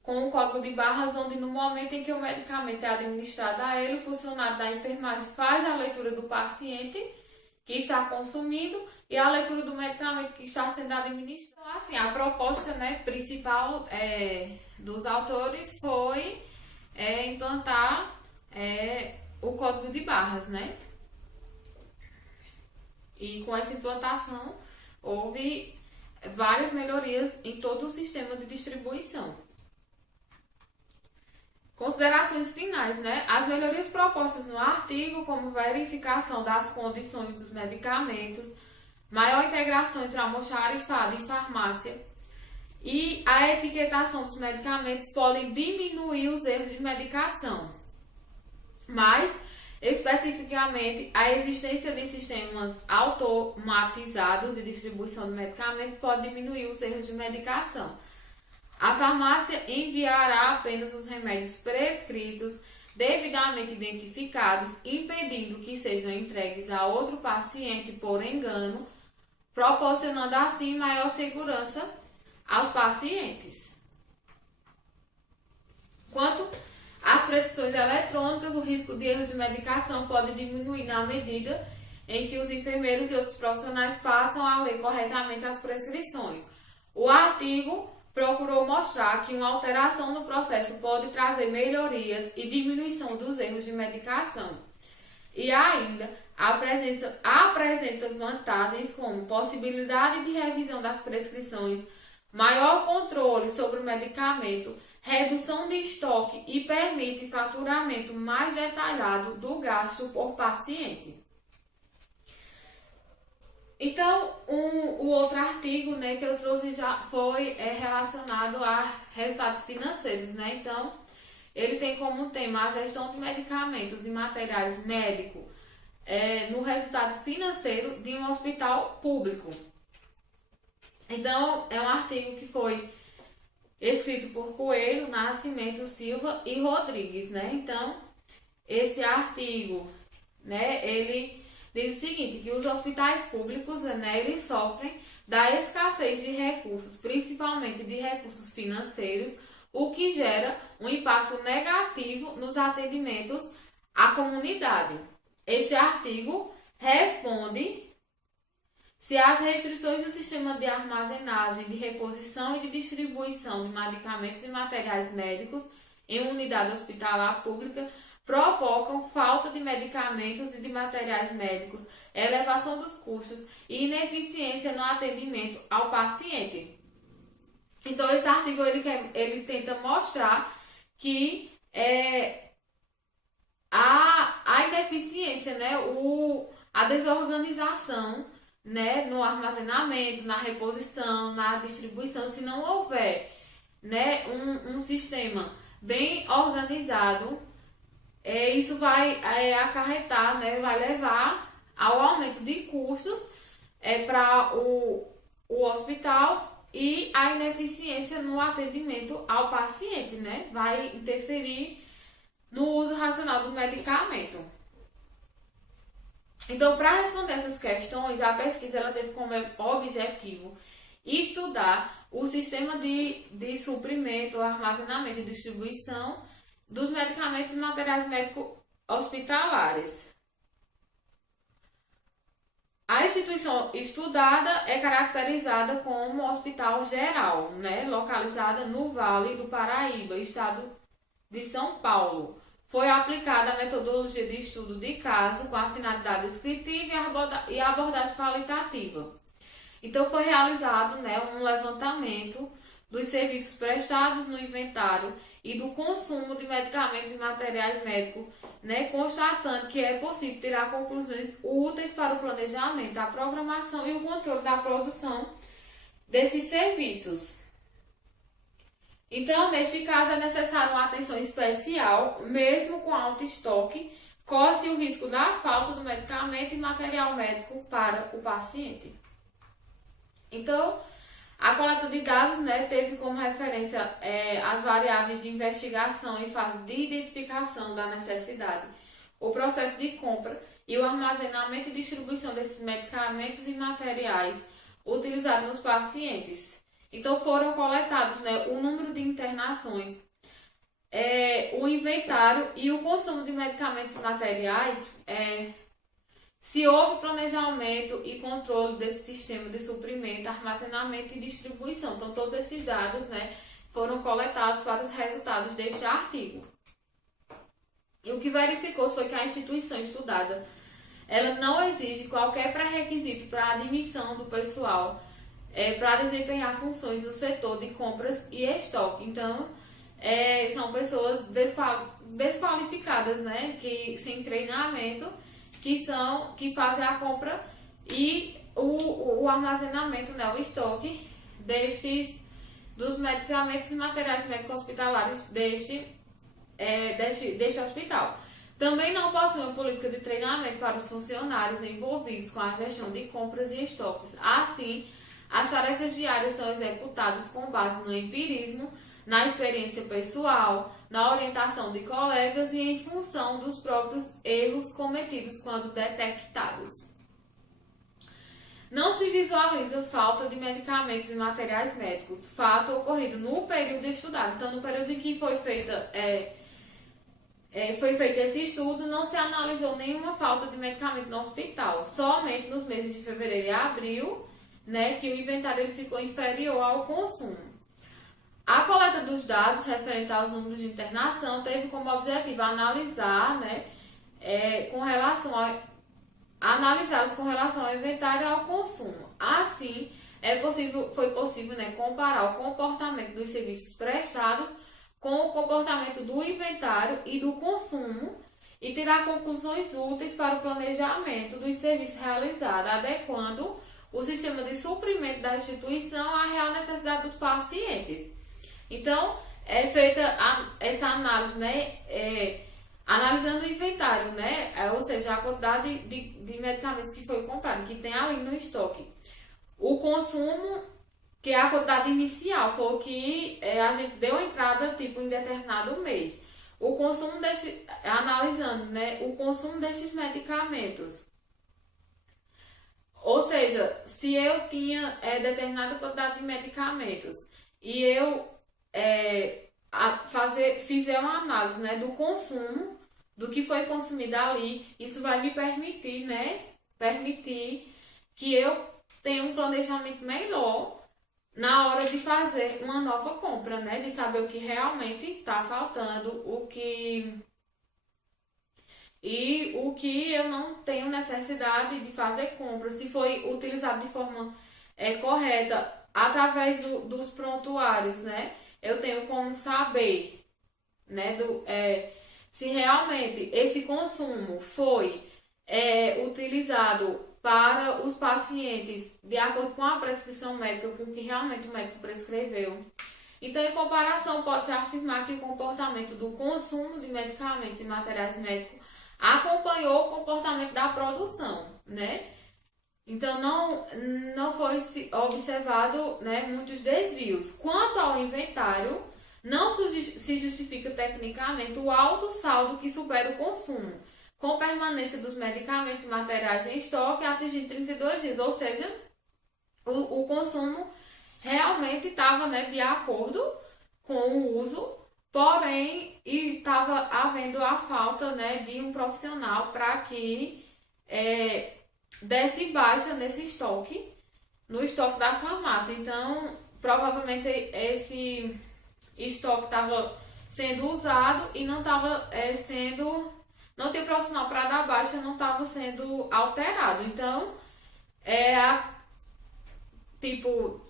com o código de barras, onde no momento em que o medicamento é administrado a ele, o funcionário da enfermagem faz a leitura do paciente que está consumindo e a leitura do medicamento que está sendo administrado. Então, assim, a proposta, né, principal dos autores foi implantar o código de barras, né? E com essa implantação houve várias melhorias em todo o sistema de distribuição. Considerações finais, né? As melhorias propostas no artigo, como verificação das condições dos medicamentos, maior integração entre almoxarifado e farmácia e a etiquetação dos medicamentos podem diminuir os erros de medicação. Mas, especificamente, a existência de sistemas automatizados de distribuição de medicamentos pode diminuir os erros de medicação. A farmácia enviará apenas os remédios prescritos, devidamente identificados, impedindo que sejam entregues a outro paciente por engano, proporcionando assim maior segurança aos pacientes. Quanto às prescrições eletrônicas, o risco de erros de medicação pode diminuir na medida em que os enfermeiros e outros profissionais passam a ler corretamente as prescrições. O artigo procurou mostrar que uma alteração no processo pode trazer melhorias e diminuição dos erros de medicação. E ainda apresenta vantagens como possibilidade de revisão das prescrições, maior controle sobre o medicamento, redução de estoque e permite faturamento mais detalhado do gasto por paciente. Então, o outro artigo, né, que eu trouxe já foi relacionado a resultados financeiros, né? Então, ele tem como tema a gestão de medicamentos e materiais médicos no resultado financeiro de um hospital público. Então, é um artigo que foi escrito por Coelho, Nascimento, Silva e Rodrigues, né? Então, esse artigo, né, ele diz o seguinte, que os hospitais públicos, né, eles sofrem da escassez de recursos, principalmente de recursos financeiros, o que gera um impacto negativo nos atendimentos à comunidade. Este artigo responde se as restrições do sistema de armazenagem, de reposição e de distribuição de medicamentos e materiais médicos em unidade hospitalar pública provocam falta de medicamentos e de materiais médicos, elevação dos custos e ineficiência no atendimento ao paciente. Então, esse artigo ele tenta mostrar que a ineficiência, né, a desorganização, né, no armazenamento, na reposição, na distribuição, se não houver, né, um sistema bem organizado, isso vai acarretar, né, vai levar ao aumento de custos para o hospital e a ineficiência no atendimento ao paciente, né? Vai interferir no uso racional do medicamento. Então, para responder essas questões, a pesquisa ela teve como objetivo estudar o sistema de suprimento, armazenamento e distribuição dos medicamentos e materiais médicos hospitalares. A instituição estudada é caracterizada como Hospital Geral, né, localizada no Vale do Paraíba, estado de São Paulo. Foi aplicada a metodologia de estudo de caso com a finalidade descritiva e abordagem qualitativa. Então, foi realizado, né, um levantamento dos serviços prestados no inventário e do consumo de medicamentos e materiais médicos, né, constatando que é possível tirar conclusões úteis para o planejamento, a programação e o controle da produção desses serviços. Então, neste caso, é necessário uma atenção especial, mesmo com alto estoque, corre-se o risco da falta do medicamento e material médico para o paciente. Então, a coleta de dados, né, teve como referência as variáveis de investigação em fase de identificação da necessidade, o processo de compra e o armazenamento e distribuição desses medicamentos e materiais utilizados nos pacientes. Então foram coletados, né, o número de internações, o inventário e o consumo de medicamentos e materiais, se houve planejamento e controle desse sistema de suprimento, armazenamento e distribuição. Então todos esses dados, né, foram coletados para os resultados deste artigo. E o que verificou foi que a instituição estudada, ela não exige qualquer pré-requisito para a admissão do pessoal para desempenhar funções no setor de compras e estoque. Então, são pessoas desqualificadas, né, que sem treinamento, que fazem a compra e o armazenamento, né, o estoque dos medicamentos e materiais médico-hospitalares deste hospital. Também não possui uma política de treinamento para os funcionários envolvidos com a gestão de compras e estoques. Assim, as tarefas diárias são executadas com base no empirismo, na experiência pessoal, na orientação de colegas e em função dos próprios erros cometidos quando detectados. Não se visualiza falta de medicamentos e materiais médicos, fato ocorrido no período estudado. Então, no período em que foi feito esse estudo, não se analisou nenhuma falta de medicamento no hospital. Somente nos meses de fevereiro e abril, né, que o inventário ele ficou inferior ao consumo. A coleta dos dados referente aos números de internação teve como objetivo analisar, né, analisá-los com relação ao inventário e ao consumo. Assim, foi possível, né, comparar o comportamento dos serviços prestados com o comportamento do inventário e do consumo e tirar conclusões úteis para o planejamento dos serviços realizados, adequando o sistema de suprimento da instituição à real necessidade dos pacientes. Então, é feita essa análise, né, analisando o inventário, né, ou seja, a quantidade de medicamentos que foi comprado, que tem ali no estoque. O consumo, que é a quantidade inicial, foi o que a gente deu entrada tipo em determinado mês. O consumo analisando, né, o consumo destes medicamentos. Ou seja, se eu tinha determinada quantidade de medicamentos e eu fizer uma análise, né, do consumo, do que foi consumido ali, isso vai me permitir, né, que eu tenha um planejamento melhor na hora de fazer uma nova compra, né, de saber o que realmente está faltando, o que eu não tenho necessidade de fazer compra, se foi utilizado de forma correta, através dos prontuários, né, eu tenho como saber, né, se realmente esse consumo foi utilizado para os pacientes de acordo com a prescrição médica, com o que realmente o médico prescreveu. Então, em comparação, pode-se afirmar que o comportamento do consumo de medicamentos e materiais médicos acompanhou o comportamento da produção, né? Então, não foi observado, né, muitos desvios. Quanto ao inventário, não se justifica tecnicamente o alto saldo que supera o consumo, com permanência dos medicamentos e materiais em estoque atingindo 32 dias. Ou seja, o consumo realmente estava, né, de acordo com o uso, porém, estava havendo a falta, né, de um profissional para que desse baixa nesse estoque, no estoque da farmácia. Então, provavelmente esse estoque estava sendo usado e não estava não tinha profissional para dar baixa, não estava sendo alterado. Então,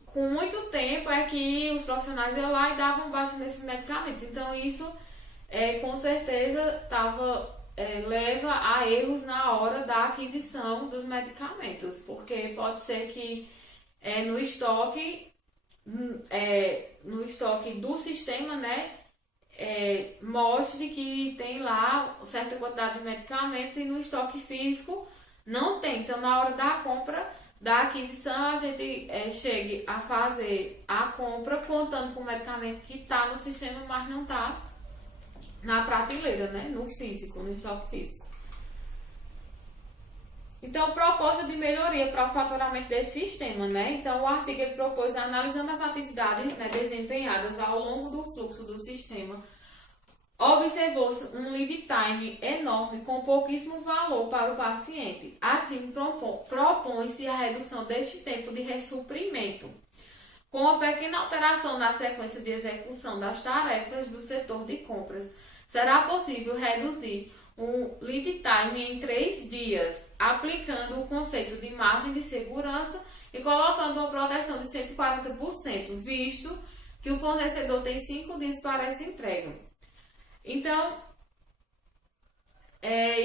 com muito tempo que os profissionais iam lá e davam baixa nesses medicamentos. Então, isso com certeza leva a erros na hora da aquisição dos medicamentos, porque pode ser que no estoque do sistema, né, mostre que tem lá certa quantidade de medicamentos e no estoque físico não tem. Então, na hora da compra, da aquisição, a gente chegue a fazer a compra contando com o medicamento que está no sistema, mas não está na prateleira, né, no físico, no estoque físico. Então, proposta de melhoria para o faturamento desse sistema, né? Então, o artigo ele propôs, analisando as atividades, né, desempenhadas ao longo do fluxo do sistema, observou-se um lead time enorme com pouquíssimo valor para o paciente. Assim, propõe-se a redução deste tempo de ressuprimento. Com uma pequena alteração na sequência de execução das tarefas do setor de compras, será possível reduzir o lead time em 3 dias, aplicando o conceito de margem de segurança e colocando uma proteção de 140%, visto que o fornecedor tem 5 dias para essa entrega. Então,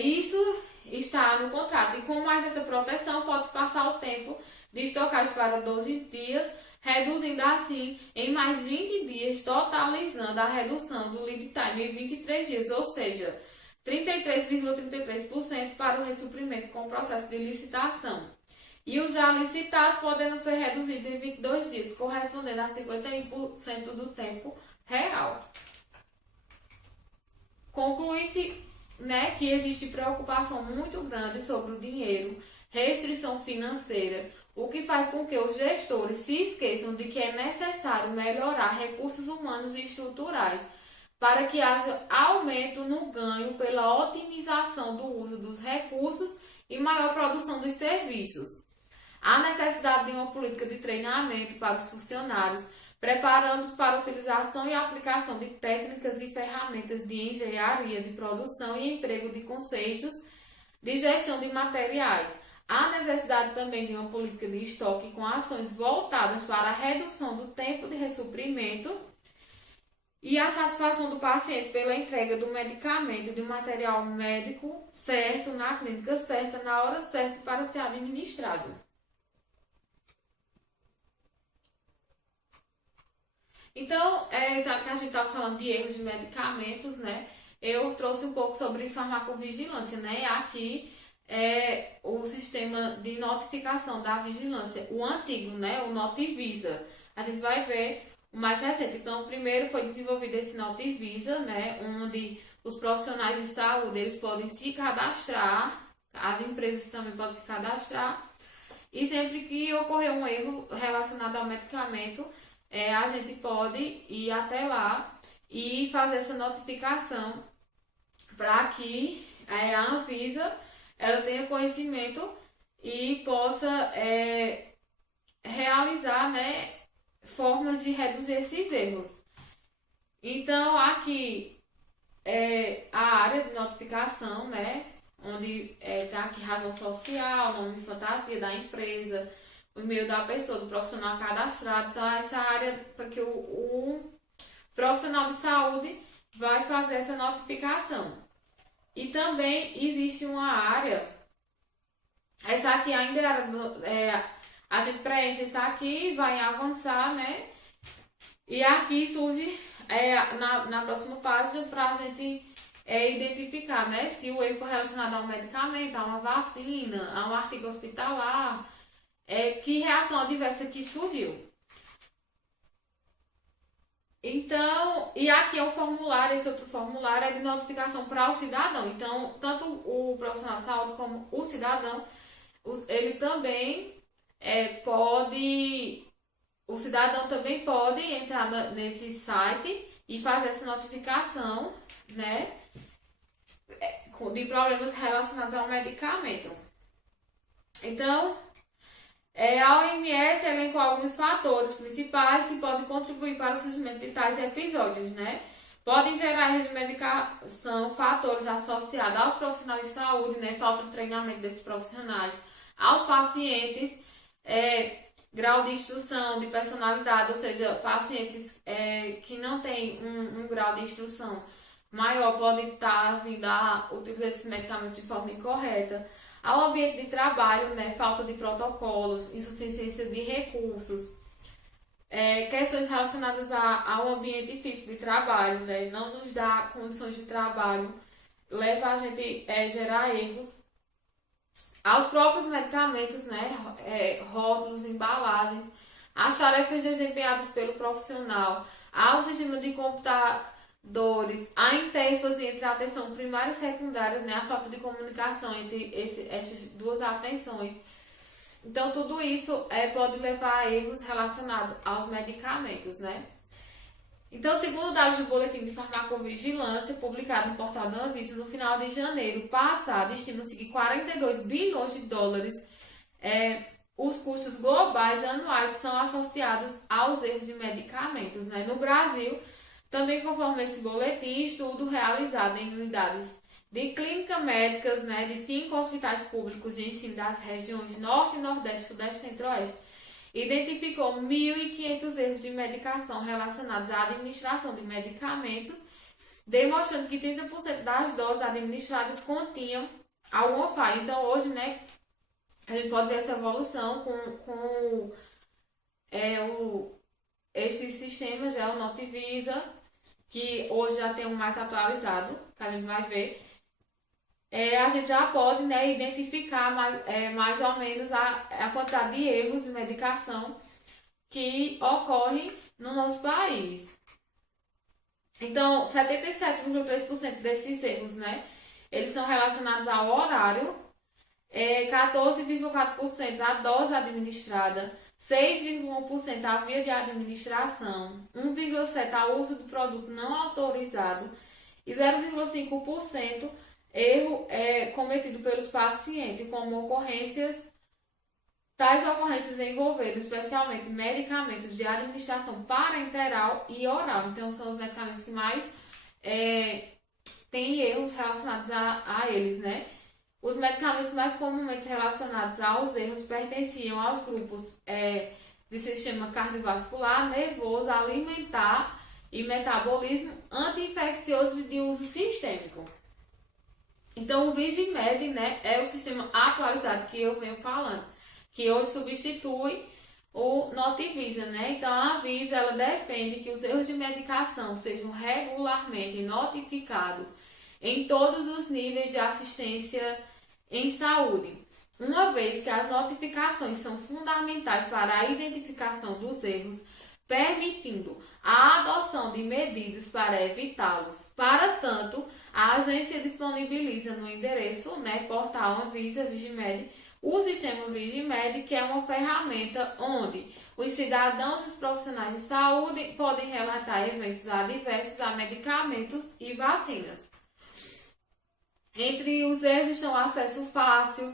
isso está no contrato. E com mais essa proteção, pode-se passar o tempo de estocagem para 12 dias, reduzindo assim em mais 20 dias, totalizando a redução do lead time em 23 dias, ou seja, 33,33% para o ressuprimento com o processo de licitação. E os já licitados podendo ser reduzidos em 22 dias, correspondendo a 51% do tempo real. Conclui-se, né, que existe preocupação muito grande sobre o dinheiro, restrição financeira, o que faz com que os gestores se esqueçam de que é necessário melhorar recursos humanos e estruturais para que haja aumento no ganho pela otimização do uso dos recursos e maior produção dos serviços. Há necessidade de uma política de treinamento para os funcionários, preparando-os para a utilização e aplicação de técnicas e ferramentas de engenharia de produção e emprego de conceitos de gestão de materiais. Há necessidade também de uma política de estoque com ações voltadas para a redução do tempo de ressuprimento e a satisfação do paciente pela entrega do medicamento e do material médico certo, na clínica certa, na hora certa para ser administrado. Então, já que a gente está falando de erros de medicamentos, né, eu trouxe um pouco sobre farmacovigilância, né, aqui é o sistema de notificação da vigilância, o antigo, né, o Notivisa. A gente vai ver o mais recente. Então, primeiro foi desenvolvido esse Notivisa, né, onde os profissionais de saúde eles podem se cadastrar, as empresas também podem se cadastrar, e sempre que ocorrer um erro relacionado ao medicamento, a gente pode ir até lá e fazer essa notificação para que a Anvisa ela tenha conhecimento e possa realizar, né, formas de reduzir esses erros. Então, aqui a área de notificação, né, onde tem aqui razão social, nome e fantasia da empresa, o e-mail da pessoa, do profissional cadastrado. Então, essa área para que o profissional de saúde vai fazer essa notificação. E também existe uma área, essa aqui ainda a gente preenche essa aqui, vai avançar, né? E aqui surge na próxima página para a gente identificar, né? Se o erro for relacionado a um medicamento, a uma vacina, a um artigo hospitalar, que reação adversa que surgiu. Então, e aqui é um formulário, esse outro formulário é de notificação para o cidadão. Então, tanto o profissional de saúde como o cidadão, ele também o cidadão também pode entrar nesse site e fazer essa notificação, né, de problemas relacionados ao medicamento. Então, a OMS elencou alguns fatores principais que podem contribuir para o surgimento de tais episódios, né? Podem gerar erros de medicação, fatores associados aos profissionais de saúde, né? Falta de treinamento desses profissionais, aos pacientes, grau de instrução, de personalidade, ou seja, pacientes que não têm um grau de instrução maior podem estar vindo a utilizar esse medicamento de forma incorreta. Ao ambiente de trabalho, né, falta de protocolos, insuficiência de recursos, questões relacionadas ao ambiente físico de trabalho, né, não nos dá condições de trabalho, leva a gente a gerar erros. Aos próprios medicamentos, né, rótulos, embalagens, às tarefas desempenhadas pelo profissional, ao sistema dores, a intérfase entre a atenção primária e secundária, né? A falta de comunicação entre essas duas atenções. Então, tudo isso pode levar a erros relacionados aos medicamentos, né? Então, segundo dados do Boletim de Farmacovigilância, publicado no portal da Anvisa no final de janeiro passado, estima-se que 42 bilhões de dólares os custos globais anuais são associados aos erros de medicamentos, né? No Brasil, também conforme esse boletim, estudo realizado em unidades de clínica médicas, né, de 5 hospitais públicos de ensino das regiões Norte, Nordeste, Sudeste e Centro-Oeste, identificou 1.500 erros de medicação relacionados à administração de medicamentos, demonstrando que 30% das doses administradas continham alguma falha. Então, hoje, né, a gente pode ver essa evolução com esse sistema já, o Notivisa, que hoje já tem um mais atualizado, que a gente vai ver. A gente já pode, né, identificar mais ou menos a quantidade de erros de medicação que ocorrem no nosso país. Então, 77,3% desses erros, né, eles são relacionados ao horário, 14,4% à dose administrada, 6,1% à via de administração, 1,7% ao uso do produto não autorizado e 0,5% erro cometido pelos pacientes, como tais ocorrências envolvendo especialmente medicamentos de administração parenteral e oral. Então, são os medicamentos que mais têm erros relacionados a eles, né? Os medicamentos mais comumente relacionados aos erros pertenciam aos grupos de sistema cardiovascular, nervoso, alimentar e metabolismo, anti-infeccioso e de uso sistêmico. Então, o Vigimed, né, é o sistema atualizado que eu venho falando, que hoje substitui o Notivisa, né? Então, a Anvisa, ela defende que os erros de medicação sejam regularmente notificados em todos os níveis de assistência em saúde, uma vez que as notificações são fundamentais para a identificação dos erros, permitindo a adoção de medidas para evitá-los. Para tanto, a agência disponibiliza no endereço, né, portal Anvisa Vigimed, o sistema Vigimed, que é uma ferramenta onde os cidadãos e os profissionais de saúde podem relatar eventos adversos a medicamentos e vacinas. Entre os erros estão acesso fácil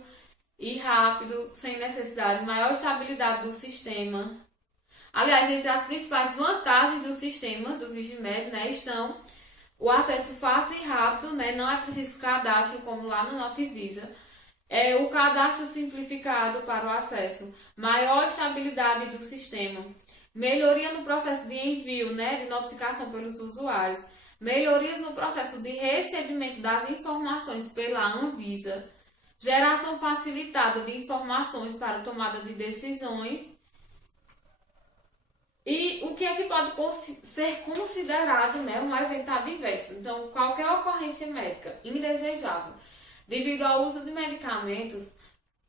e rápido, sem necessidade de maior estabilidade do sistema. Aliás, entre as principais vantagens do sistema do Vigimed, né, estão o acesso fácil e rápido, né, não é preciso cadastro como lá no Notivisa. O cadastro simplificado para o acesso, maior estabilidade do sistema, melhoria no processo de envio, né, de notificação pelos usuários, melhorias no processo de recebimento das informações pela Anvisa, geração facilitada de informações para tomada de decisões. E o que é que pode ser considerado, né, um evento adverso? Então, qualquer ocorrência médica indesejável devido ao uso de medicamentos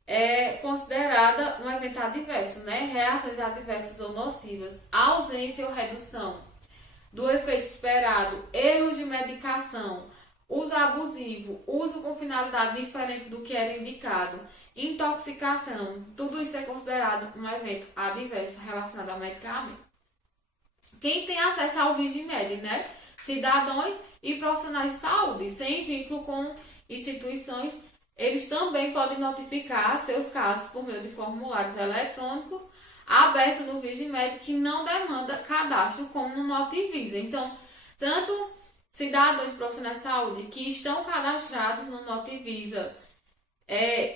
é considerada um evento adverso, né? Reações adversas ou nocivas, ausência ou redução do efeito esperado, erros de medicação, uso abusivo, uso com finalidade diferente do que era indicado, intoxicação, tudo isso é considerado um evento adverso relacionado ao medicamento. Quem tem acesso ao Vigimed, né? Cidadãos e profissionais de saúde, sem vínculo com instituições, eles também podem notificar seus casos por meio de formulários eletrônicos abertos no Vigimed, que não demanda cadastro como no Notivisa. Então, tanto cidadãos e profissionais de saúde que estão cadastrados no Notivisa,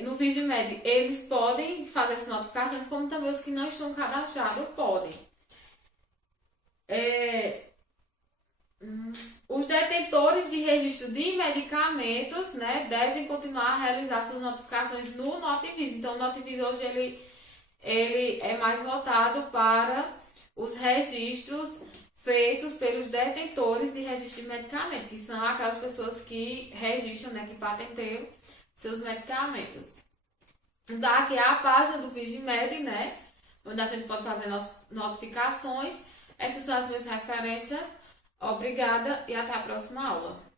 no Vigimed, eles podem fazer essas notificações, como também os que não estão cadastrados podem. Os detentores de registro de medicamentos, né, devem continuar a realizar suas notificações no Notivisa. Então, o Notivisa hoje ele é mais voltado para os registros feitos pelos detentores de registro de medicamentos, que são aquelas pessoas que registram, né, que patenteiam seus medicamentos. Então, aqui é a página do Vigimed, né, onde a gente pode fazer notificações. Essas são as minhas referências. Obrigada e até a próxima aula.